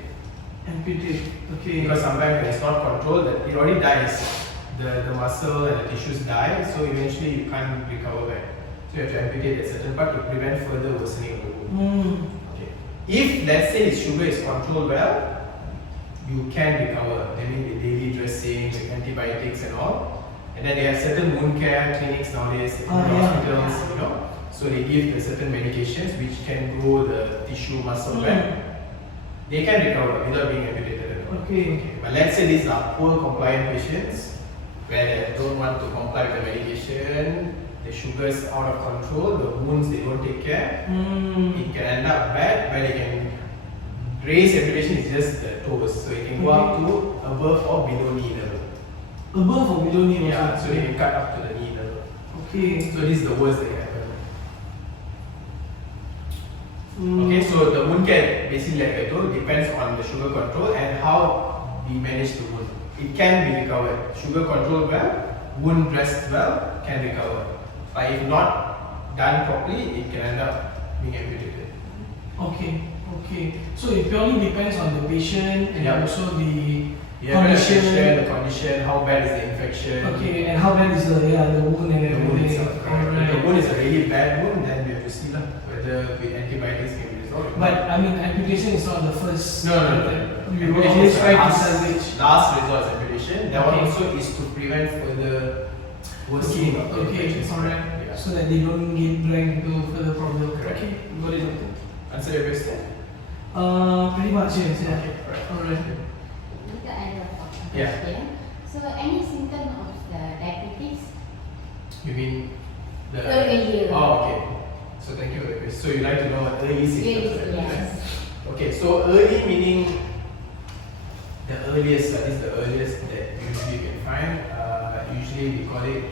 Amputate. Okay. Because sometimes when it's not controlled, that it already dies. The muscle and the tissues die, so eventually you can't recover back. So you have to amputate a certain part to prevent further worsening of the wound. Okay. If let's say its sugar is controlled well, you can recover. I mean the daily dressing, the antibiotics and all. And then they have certain wound care clinics nowadays in the hospitals, you know. So they give the certain medications which can grow the tissue muscle back. They can recover without being amputated at all. Okay. But let's say these are poor compliant patients where they don't want to comply with the medication, the sugar is out of control, the wounds they don't take care, it can end up bad where they can raise amputation is just the toes, so it can go up to above or below knee level. Above or below knee? Yeah, so they can cut up to the knee level. Okay. So this is the worst that can happen. Okay, so the wound care basically like I told depends on the sugar control and how we manage the wound. It can be recovered. Sugar control well, wound dressed well, can recover. But if not done properly, it can end up being amputated. Okay, okay. So it purely depends on the patient and also the the condition, how bad is the infection. Okay, and how bad is the wound and everything. The wound itself. Alright. If the wound is a really bad wound, then we have to see whether with antibiotics can be resolved. But I mean, amputation is not the first. No. You will Amputation always is try to last- salvage. Last resort is amputation. That one Okay. also is to prevent further worsening of the Okay, infection. alright. Yeah. So that they don't get dragged into further problem. Correct. Okay, got it. Doctor. Answer your question? Pretty much yes. Yeah. Okay, correct. Alright. Later I have a Yeah. question. So any symptom of the diabetes? You mean the Earlier. Oh, okay. So thank you for the question. So you like to know early symptoms? Early, right? yes. Okay, so early meaning the earliest, that is the earliest that usually you can find. Usually we call it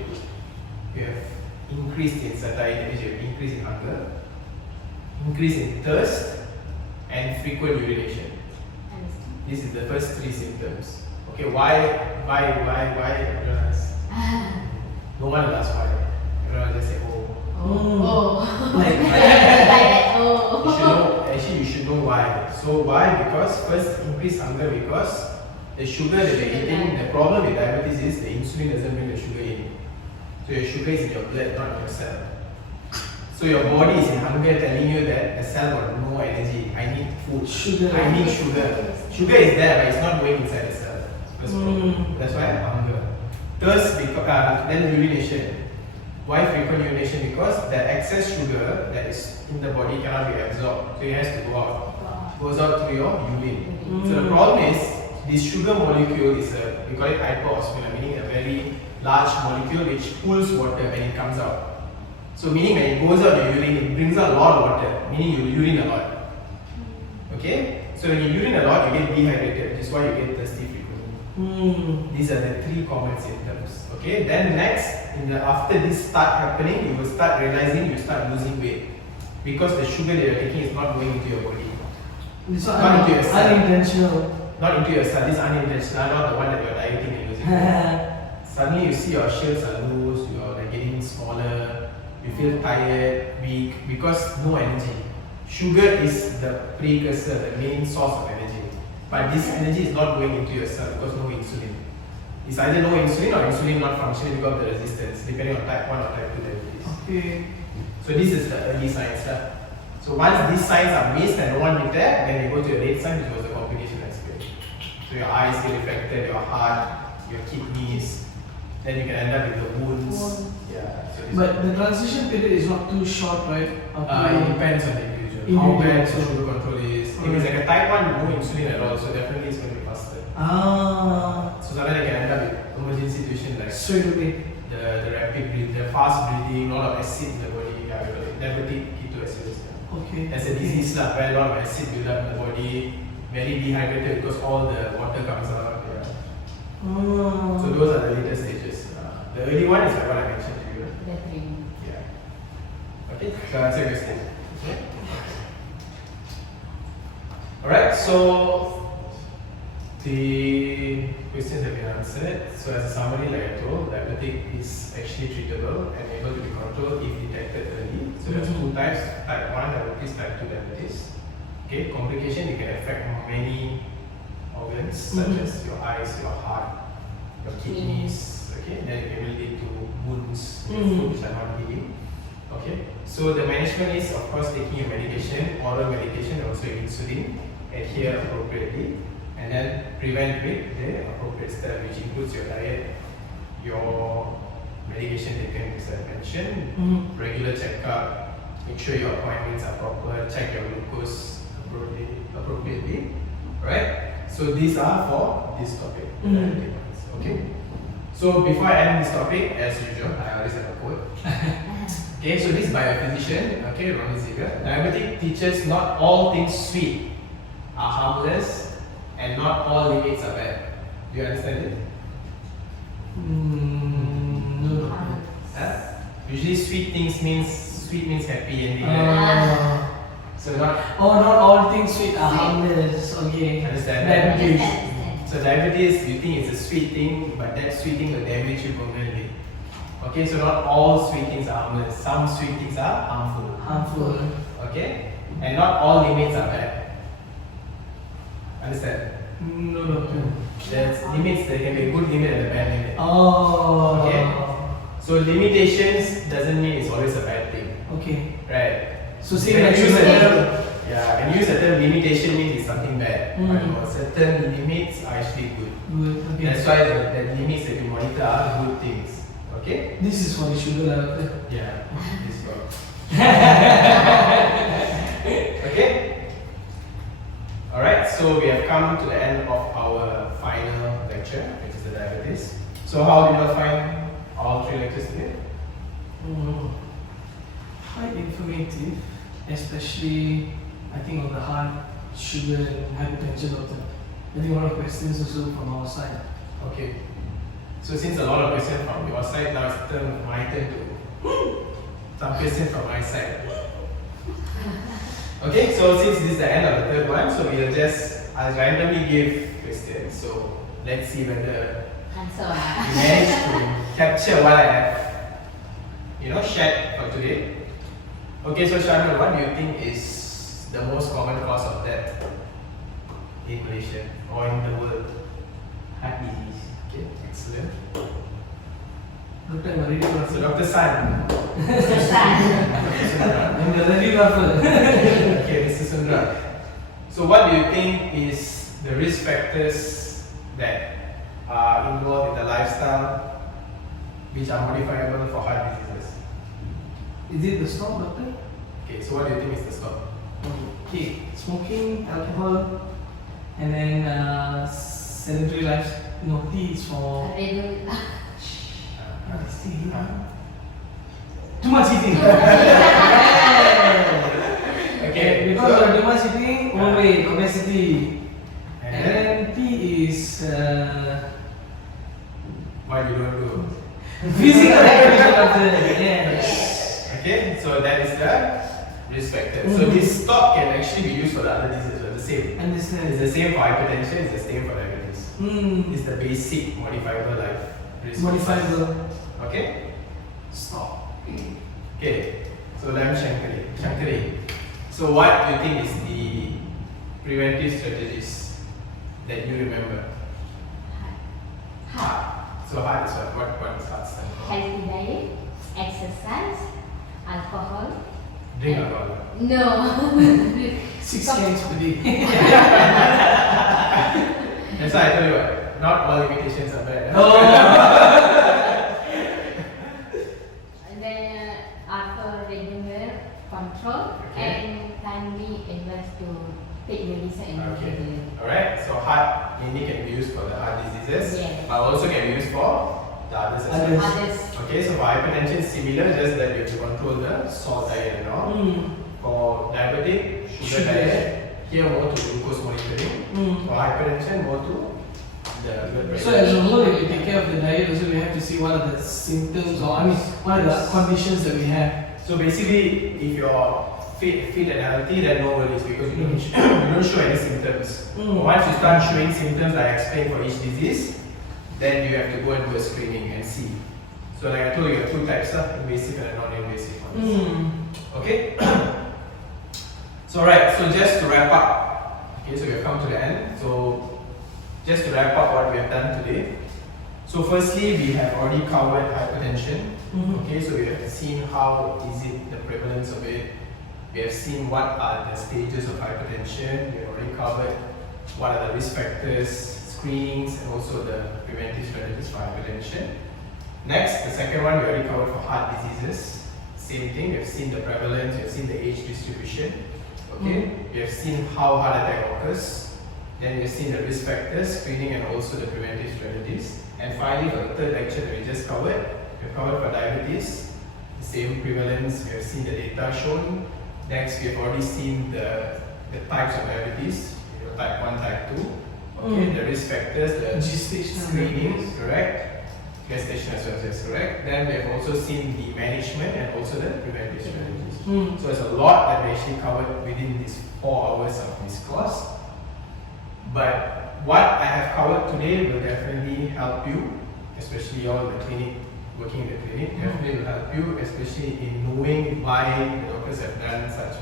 you have increased in satiety, that means you have increase in hunger, increase in thirst, and frequent urination. Understand. This is the first three symptoms. Okay, why? Everyone asks. No one will ask why. Everyone will just say, oh. Oh. Like- like that. Oh. You should know, actually you should know why. So why? Because first increase hunger because the sugar that you're eating, the problem with diabetes is the insulin doesn't bring the sugar in. So your sugar is in your blood, not in your cell. So your body is in hunger telling you that the cell got no energy. I need food. Sugar. I need sugar. Sugar is there but it's not going inside the cell. First problem. That's why hunger. Thirst because then urination. Why frequent urination? Because the excess sugar that is in the body cannot be absorbed. So it has to go out. Goes out through your urine. So the problem is this sugar molecule is we call it hyperosmolar, meaning a very large molecule which pulls water when it comes out. So meaning when it goes out your urine, it brings out a lot of water, meaning you urine a lot. Okay? So when you urine a lot, you get dehydrated, which is why you get thirsty frequently. These are the three common symptoms. Okay? Then next, after this start happening, you will start realizing you start losing weight. Because the sugar that you are taking is not going into your body. This is Not into your cell. unintentional. Not into your cell, this is unintentional, not the one that you are dieting and losing weight. Suddenly you see your shirts are loose, you are like getting smaller, you feel tired, weak, because no energy. Sugar is the precursor, the main source of energy. But this energy is not going into your cell because no insulin. It's either no insulin or insulin not functioning because of the resistance, depending on type 1 or type 2 diabetes. Okay. So this is the early signs. So once these signs are missed and no one detect, then you go to the late sign, which was the complication I explained. So your eyes get affected, your heart, your kidneys, then you can end up with the wounds. Yeah. So But the transition period is not too short, right? it depends on the individual. How bad the sugar control is. If If it's like a type 1, no insulin at all, so definitely it's going to be faster. So sometimes they can end up with emergency situation like Straight away. the rapid breathing, the fast breathing, a lot of acid in the body, diabetic ketoacidosis. Okay. That's a disease lah, where a lot of acid build up in the body, very dehydrated because all the water comes out. Yeah. So those are the later stages. The early one is like what I mentioned to you. Yeah. Okay, so answer your question. Okay. Alright, so the questions have been answered. So as a summary, like I told, diabetic is actually treatable and able to be controlled if detected early. So there's two types, type 1 diabetes, type 2 diabetes. Okay, complication, it can affect many organs such as your eyes, your heart, your kidneys. Okay, then it can lead to wounds in the food which are not healing. Okay, so the management is of course taking your medication, oral medication, also insulin, adhere appropriately, and then prevent with the appropriate step, which includes your diet, your medication taken as I mentioned, regular checkup, make sure your appointments are proper, check your glucose appropriately, right? So these are for this topic, okay? So before I end this topic, as usual, I always have a quote. Okay, so this is by a physician, okay, Ronnie Ziegler. Diabetic teaches not all things sweet are harmless and not all limits are bad. Do you understand it? No. Huh? Usually sweet means happy and so not all things sweet are harmless. Okay. Understand? Diabetes. So diabetes, you think it's a sweet thing, but that sweet thing will damage you permanently. Okay, so not all sweet things are harmless. Some sweet things are harmful. Okay? And not all limits are bad. Understand? No, doctor. There's limits, there can be a good limit and a bad limit. Oh. Okay? So limitations doesn't mean it's always a bad thing. Okay. Right? So say When like you use the you term, when you use the term limitation means it's something bad. But certain limits are actually good. Good. Okay. That's why the limits that you monitor are good things. Okay? This is for the sugar level. Yeah. This one. Okay? Alright, so we have come to the end of our final lecture, which is the diabetes. So how did you find all 3 lectures today? Quite informative, especially I think on the heart, sugar and hypertension, doctor. I think a lot of questions also from our side. Okay. So since a lot of questions from your side, now it's my turn to some questions from my side. Okay, so since this is the end of the third one, so I'll randomly give questions. So let's see whether you manage to capture what I have, shared for today. Okay, so Shannon, what do you think is the most common cause of death in Malaysia or in the world? Heart disease. Okay, excellent. Doctor, I'm ready for So Dr. San. I'm ready for Okay, Mr. Sundra. So what do you think is the risk factors that are involved in the lifestyle which are modifiable for heart diseases? Is it the stop, doctor? Okay, so what do you think is the stop? Okay, smoking, alcohol, and then sedentary life. No, tea is for. What is tea? Too much eating. Okay, Because of too much eating, overweight, obesity. and And then then tea is what you don't do. physical activity, doctor. Yes. Okay, so that is the risk factor. So this stop can actually be used for the other diseases, but the same. It's Understand. the same for hypertension, it's the same for diabetes. It's the basic modifiable life risk. Modifiable. Okay? Stop. Okay. So Lam Shankari. So what do you think is the preventive strategies that you remember? Heart. So heart is what is heart stand for? Healthy diet, exercise, alcohol. Drink alcohol. No. 6 cans per day. That's why I told you not all limitations are bad. And then after regular control Okay. and kindly advise to Paid medicine and Okay. the Alright, so heart mainly can be used for the heart diseases, Yes. but also can be used for the others as Others. well. others. Okay, so for hypertension, similar, just that you have to control the salt diet and all. For diabetic, sugar Sugar. diet, here more to glucose monitoring. For hypertension, more to the blood pressure. So as a whole, if we take care of the diet, also we have to see what are the symptoms or what are the conditions that we have. So basically, if you're fit and healthy, then no worries because you don't, you don't show any symptoms. Once you start showing symptoms, like I explained for each disease, then you have to go and do a screening and see. So like I told you, you have two types of invasive and non-invasive ones. Okay? So right, so just to wrap up, okay, so we have come to the end. So just to wrap up what we have done today. So firstly, we have already covered hypertension. Okay, so we have seen how is it the prevalence of it. We have seen what are the stages of hypertension. We have already covered what are the risk factors, screenings, and also the preventive strategies for hypertension. Next, the second one we already covered for heart diseases. Same thing, we have seen the prevalence, we have seen the age distribution. Okay, we have seen how heart attack occurs. Then we have seen the risk factors, screening, and also the preventive strategies. And finally, for the third lecture that we just covered, we have covered for diabetes, the same prevalence, we have seen the data shown. Next, we have already seen the types of diabetes, type 1, type 2. Okay, the risk factors, the Gestational screening, diabetes. correct? Gestation as well, yes, correct. Then we have also seen the management and also the preventive strategies. So it's a lot that we actually covered within these 4 hours of this course. But what I have covered today will definitely help you, especially all the clinic, working in the clinic, definitely will help you, especially in knowing why the doctors have done such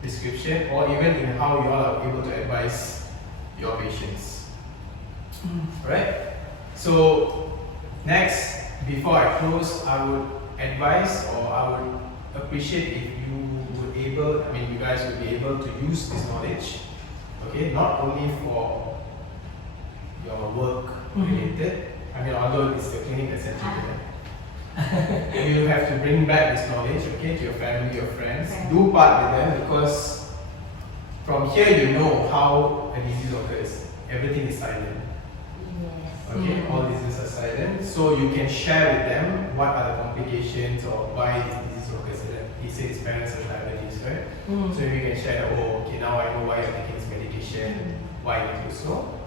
prescription, or even in how you all are able to advise your patients. Alright? So next, before I close, I would advise, or I would appreciate if you guys would be able to use this knowledge, okay, not only for your work related, although it's the clinic that's centered, you have to bring back this knowledge, okay, to your family, your friends. Do part with them, because from here you know how a disease occurs. Everything is silent. Yes. Okay, all diseases are silent, so you can share with them what are the complications or why this disease occurs. He said his parents have diabetes, right? So you can share that, oh, okay, now I know why you're taking this medication, why you do so.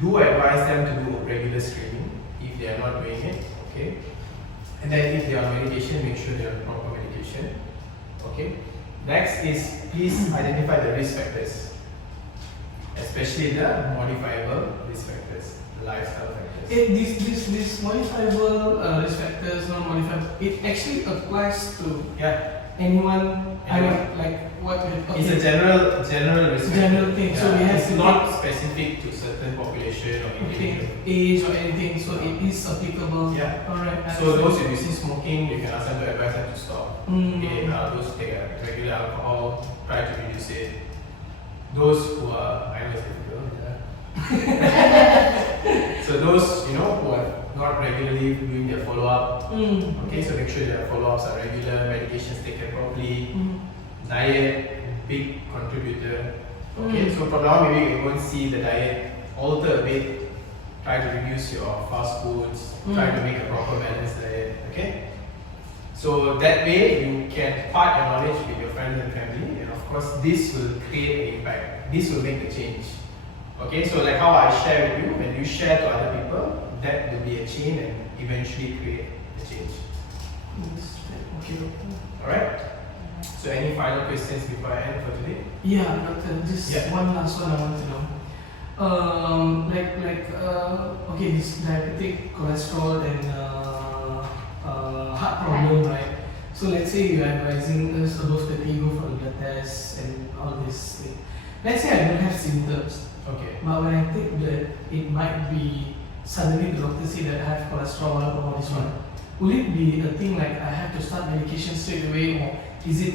Do advise them to do regular screening if they are not doing it, okay? And then if they are on medication, make sure they are on proper medication, okay? Next is, please identify the risk factors, especially the modifiable risk factors, the lifestyle factors. This modifiable risk factors, non-modifiable, it actually applies to anyone. Like what? It's a general risk factor. General thing. So we have it's to not specific to certain population or individual. age or anything. So it is applicable. Yeah. Alright. So those if you see smoking, you can ask them to advise them to stop. Okay, those who take regular alcohol, try to reduce it. Those who are, I know it's difficult. So those who are not regularly doing their follow-up, okay, so make sure their follow-ups are regular, medications taken properly, diet, big contributor. Okay, so from now maybe you won't see the diet alter a bit. Try to reduce your fast foods, try to make a proper balanced diet, okay? So that way you can part your knowledge with your friends and family, and of course this will create an impact. This will make the change. Okay, so like how I share with you, when you share to other people, that will be a chain and eventually create a change. Okay. Alright? So any final questions before I end for today? Yeah, doctor, just one last one I want to know. Okay, this diabetic, cholesterol, and heart problem, right? So let's say you are advising us above 30, go for the blood test and all this thing. Let's say I don't have symptoms, Okay. but when I take blood, it might be suddenly the doctor say that I have cholesterol or this one. Will it be a thing like I have to start medication straight away, or is it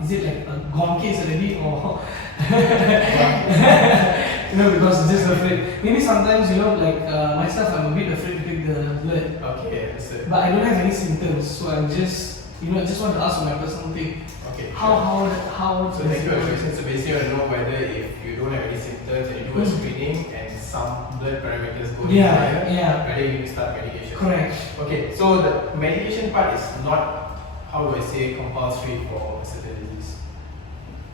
is it like a gone case already, or because just afraid. Maybe sometimes like myself, I'm a bit afraid to take the blood. Okay, understood. But I don't have any symptoms, so I'm just I just want to ask for my personal thing. Okay. How? So thank you for your question. So basically, you want to know whether if you don't have any symptoms and you do a screening and some blood parameters go higher, whether you need to start medication. Correct. Okay. So the medication part is not, how do I say, compulsory for a certain disease.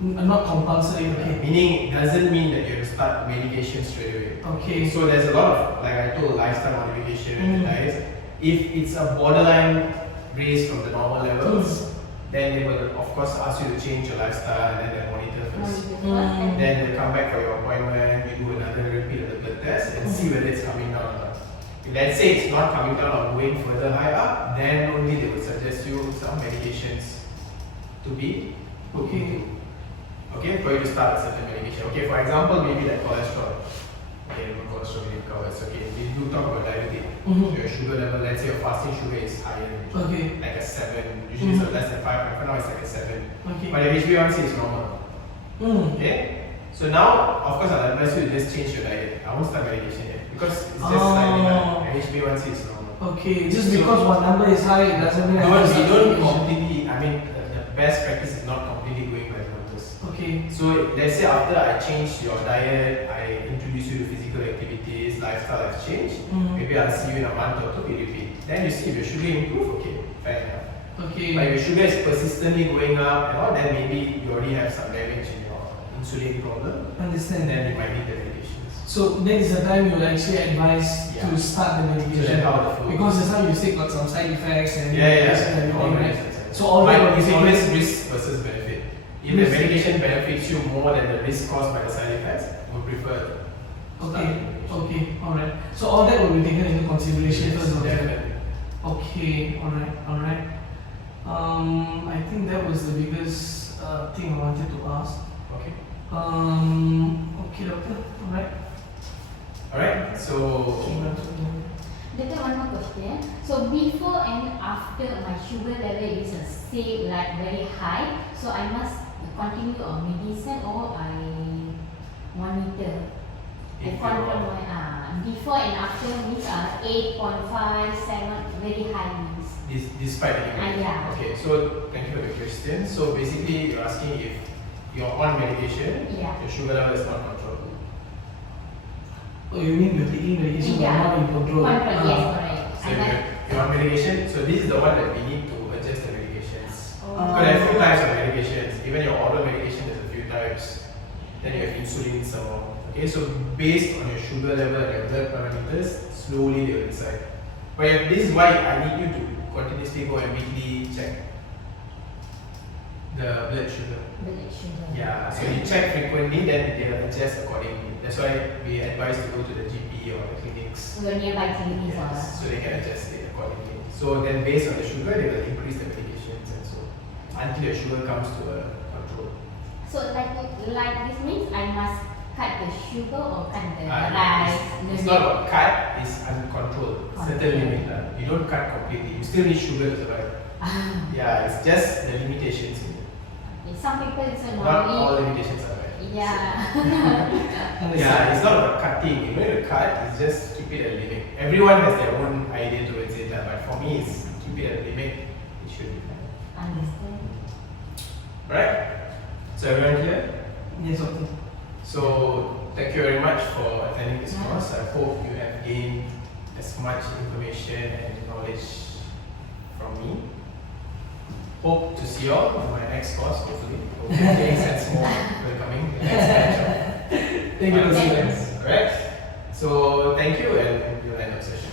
Not compulsory. Okay. Meaning it doesn't mean that you have to start medication straight away. Okay. So there's a lot of, like I told, lifestyle modification and diets. If it's a borderline raise from the normal levels, then they will of course ask you to change your lifestyle and then they'll monitor first. Then they'll come back for your appointment, you do another repeat of the blood test and see whether it's coming down or not. If let's say it's not coming down or going further high up, then only they will suggest you some medications to be put into. Okay, for you to start a certain medication. Okay, for example, maybe like cholesterol. Okay, no cholesterol we cover. It's okay. We do talk about diabetes. Your sugar level, let's say your fasting sugar is higher than usual, Okay. like a 7. Usually it's less than 5, but now it's like a 7. Okay. But your HbA1c is normal. Okay? So now, of course, I'll advise you to just change your diet. I won't start medication yet because it's just slightly high. Your HbA1c is normal. Okay, just because one number is high, it doesn't mean I have to We start don't medication. completely, I mean, the best practice is not completely going by the numbers. Okay. So let's say after I change your diet, I introduce you to physical activities, lifestyle has changed. Maybe I'll see you in a month or 2, we repeat. Then you see if your sugar improve, okay, fair enough. Okay. But if your sugar is persistently going up and all, then maybe you already have some damage in your insulin problem, and Understand. then you might need the medications. So that is the time you will actually advise to start the So medication. that's how the food. Because just now you said got some side effects and Yeah, this and all everything, right? medications. So all that But will it's be always taken- risk versus benefit. If the medication benefits you more than the risk caused by the side effects, we prefer to start the Okay. medication. Okay. All right. So all that will be taken into consideration Yes, first. Okay. definitely. Okay. All right. All right. I think that was the biggest thing I wanted to ask. Okay. Okay, doctor. All right. Alright, so Doctor, one more question. So before and after my sugar level is say like very high, so I must continue on medicine or I monitor. I If control my before and after means 8.5, 7, very high means. despite the Yeah. Okay, so thank you for the question. So basically, you're asking if you're on medication, Yeah. your sugar level is not controlled. Oh, you mean you're taking medication but not in control? Control, yes, correct. So I if like. you're on medication, so this is the one that we need to adjust the medications. Oh. Because there are a few types of medications. Even your oral medication, there's a few types. Then you have insulin, some more. Okay, so based on your sugar level and your blood parameters, slowly they will decide. But this is why I need you to continuously go and weekly check the blood sugar. Blood sugar. Yeah, so you check frequently, then they will adjust accordingly. That's why we advise to go to the GP or the clinics. So nearby clinics or Yes, so they can adjust it accordingly. So then based on the sugar, they will increase the medications and so until your sugar comes to a control. So like this means I must cut the sugar or cut the Ah, rice. it's not about cut, it's uncontrolled. Certain limit. You don't cut completely. You still need sugar to survive. Yeah, it's just the limitations. Some people is Not all normally. limitations are bad. Yeah. Yeah, it's not about cutting. You know, the cut is just keep it at a limit. Everyone has their own idea towards it, but for me, it's keep it at a limit. It should be fine. Understand. Right? So everyone clear? Yes, doctor. So thank you very much for attending this course. I hope you have gained as much information and knowledge from me. Hope to see you all in my next course, hopefully. Hopefully, sense more welcoming the next batch of Thank you, doctor. students. Alright? So thank you and we'll end up session.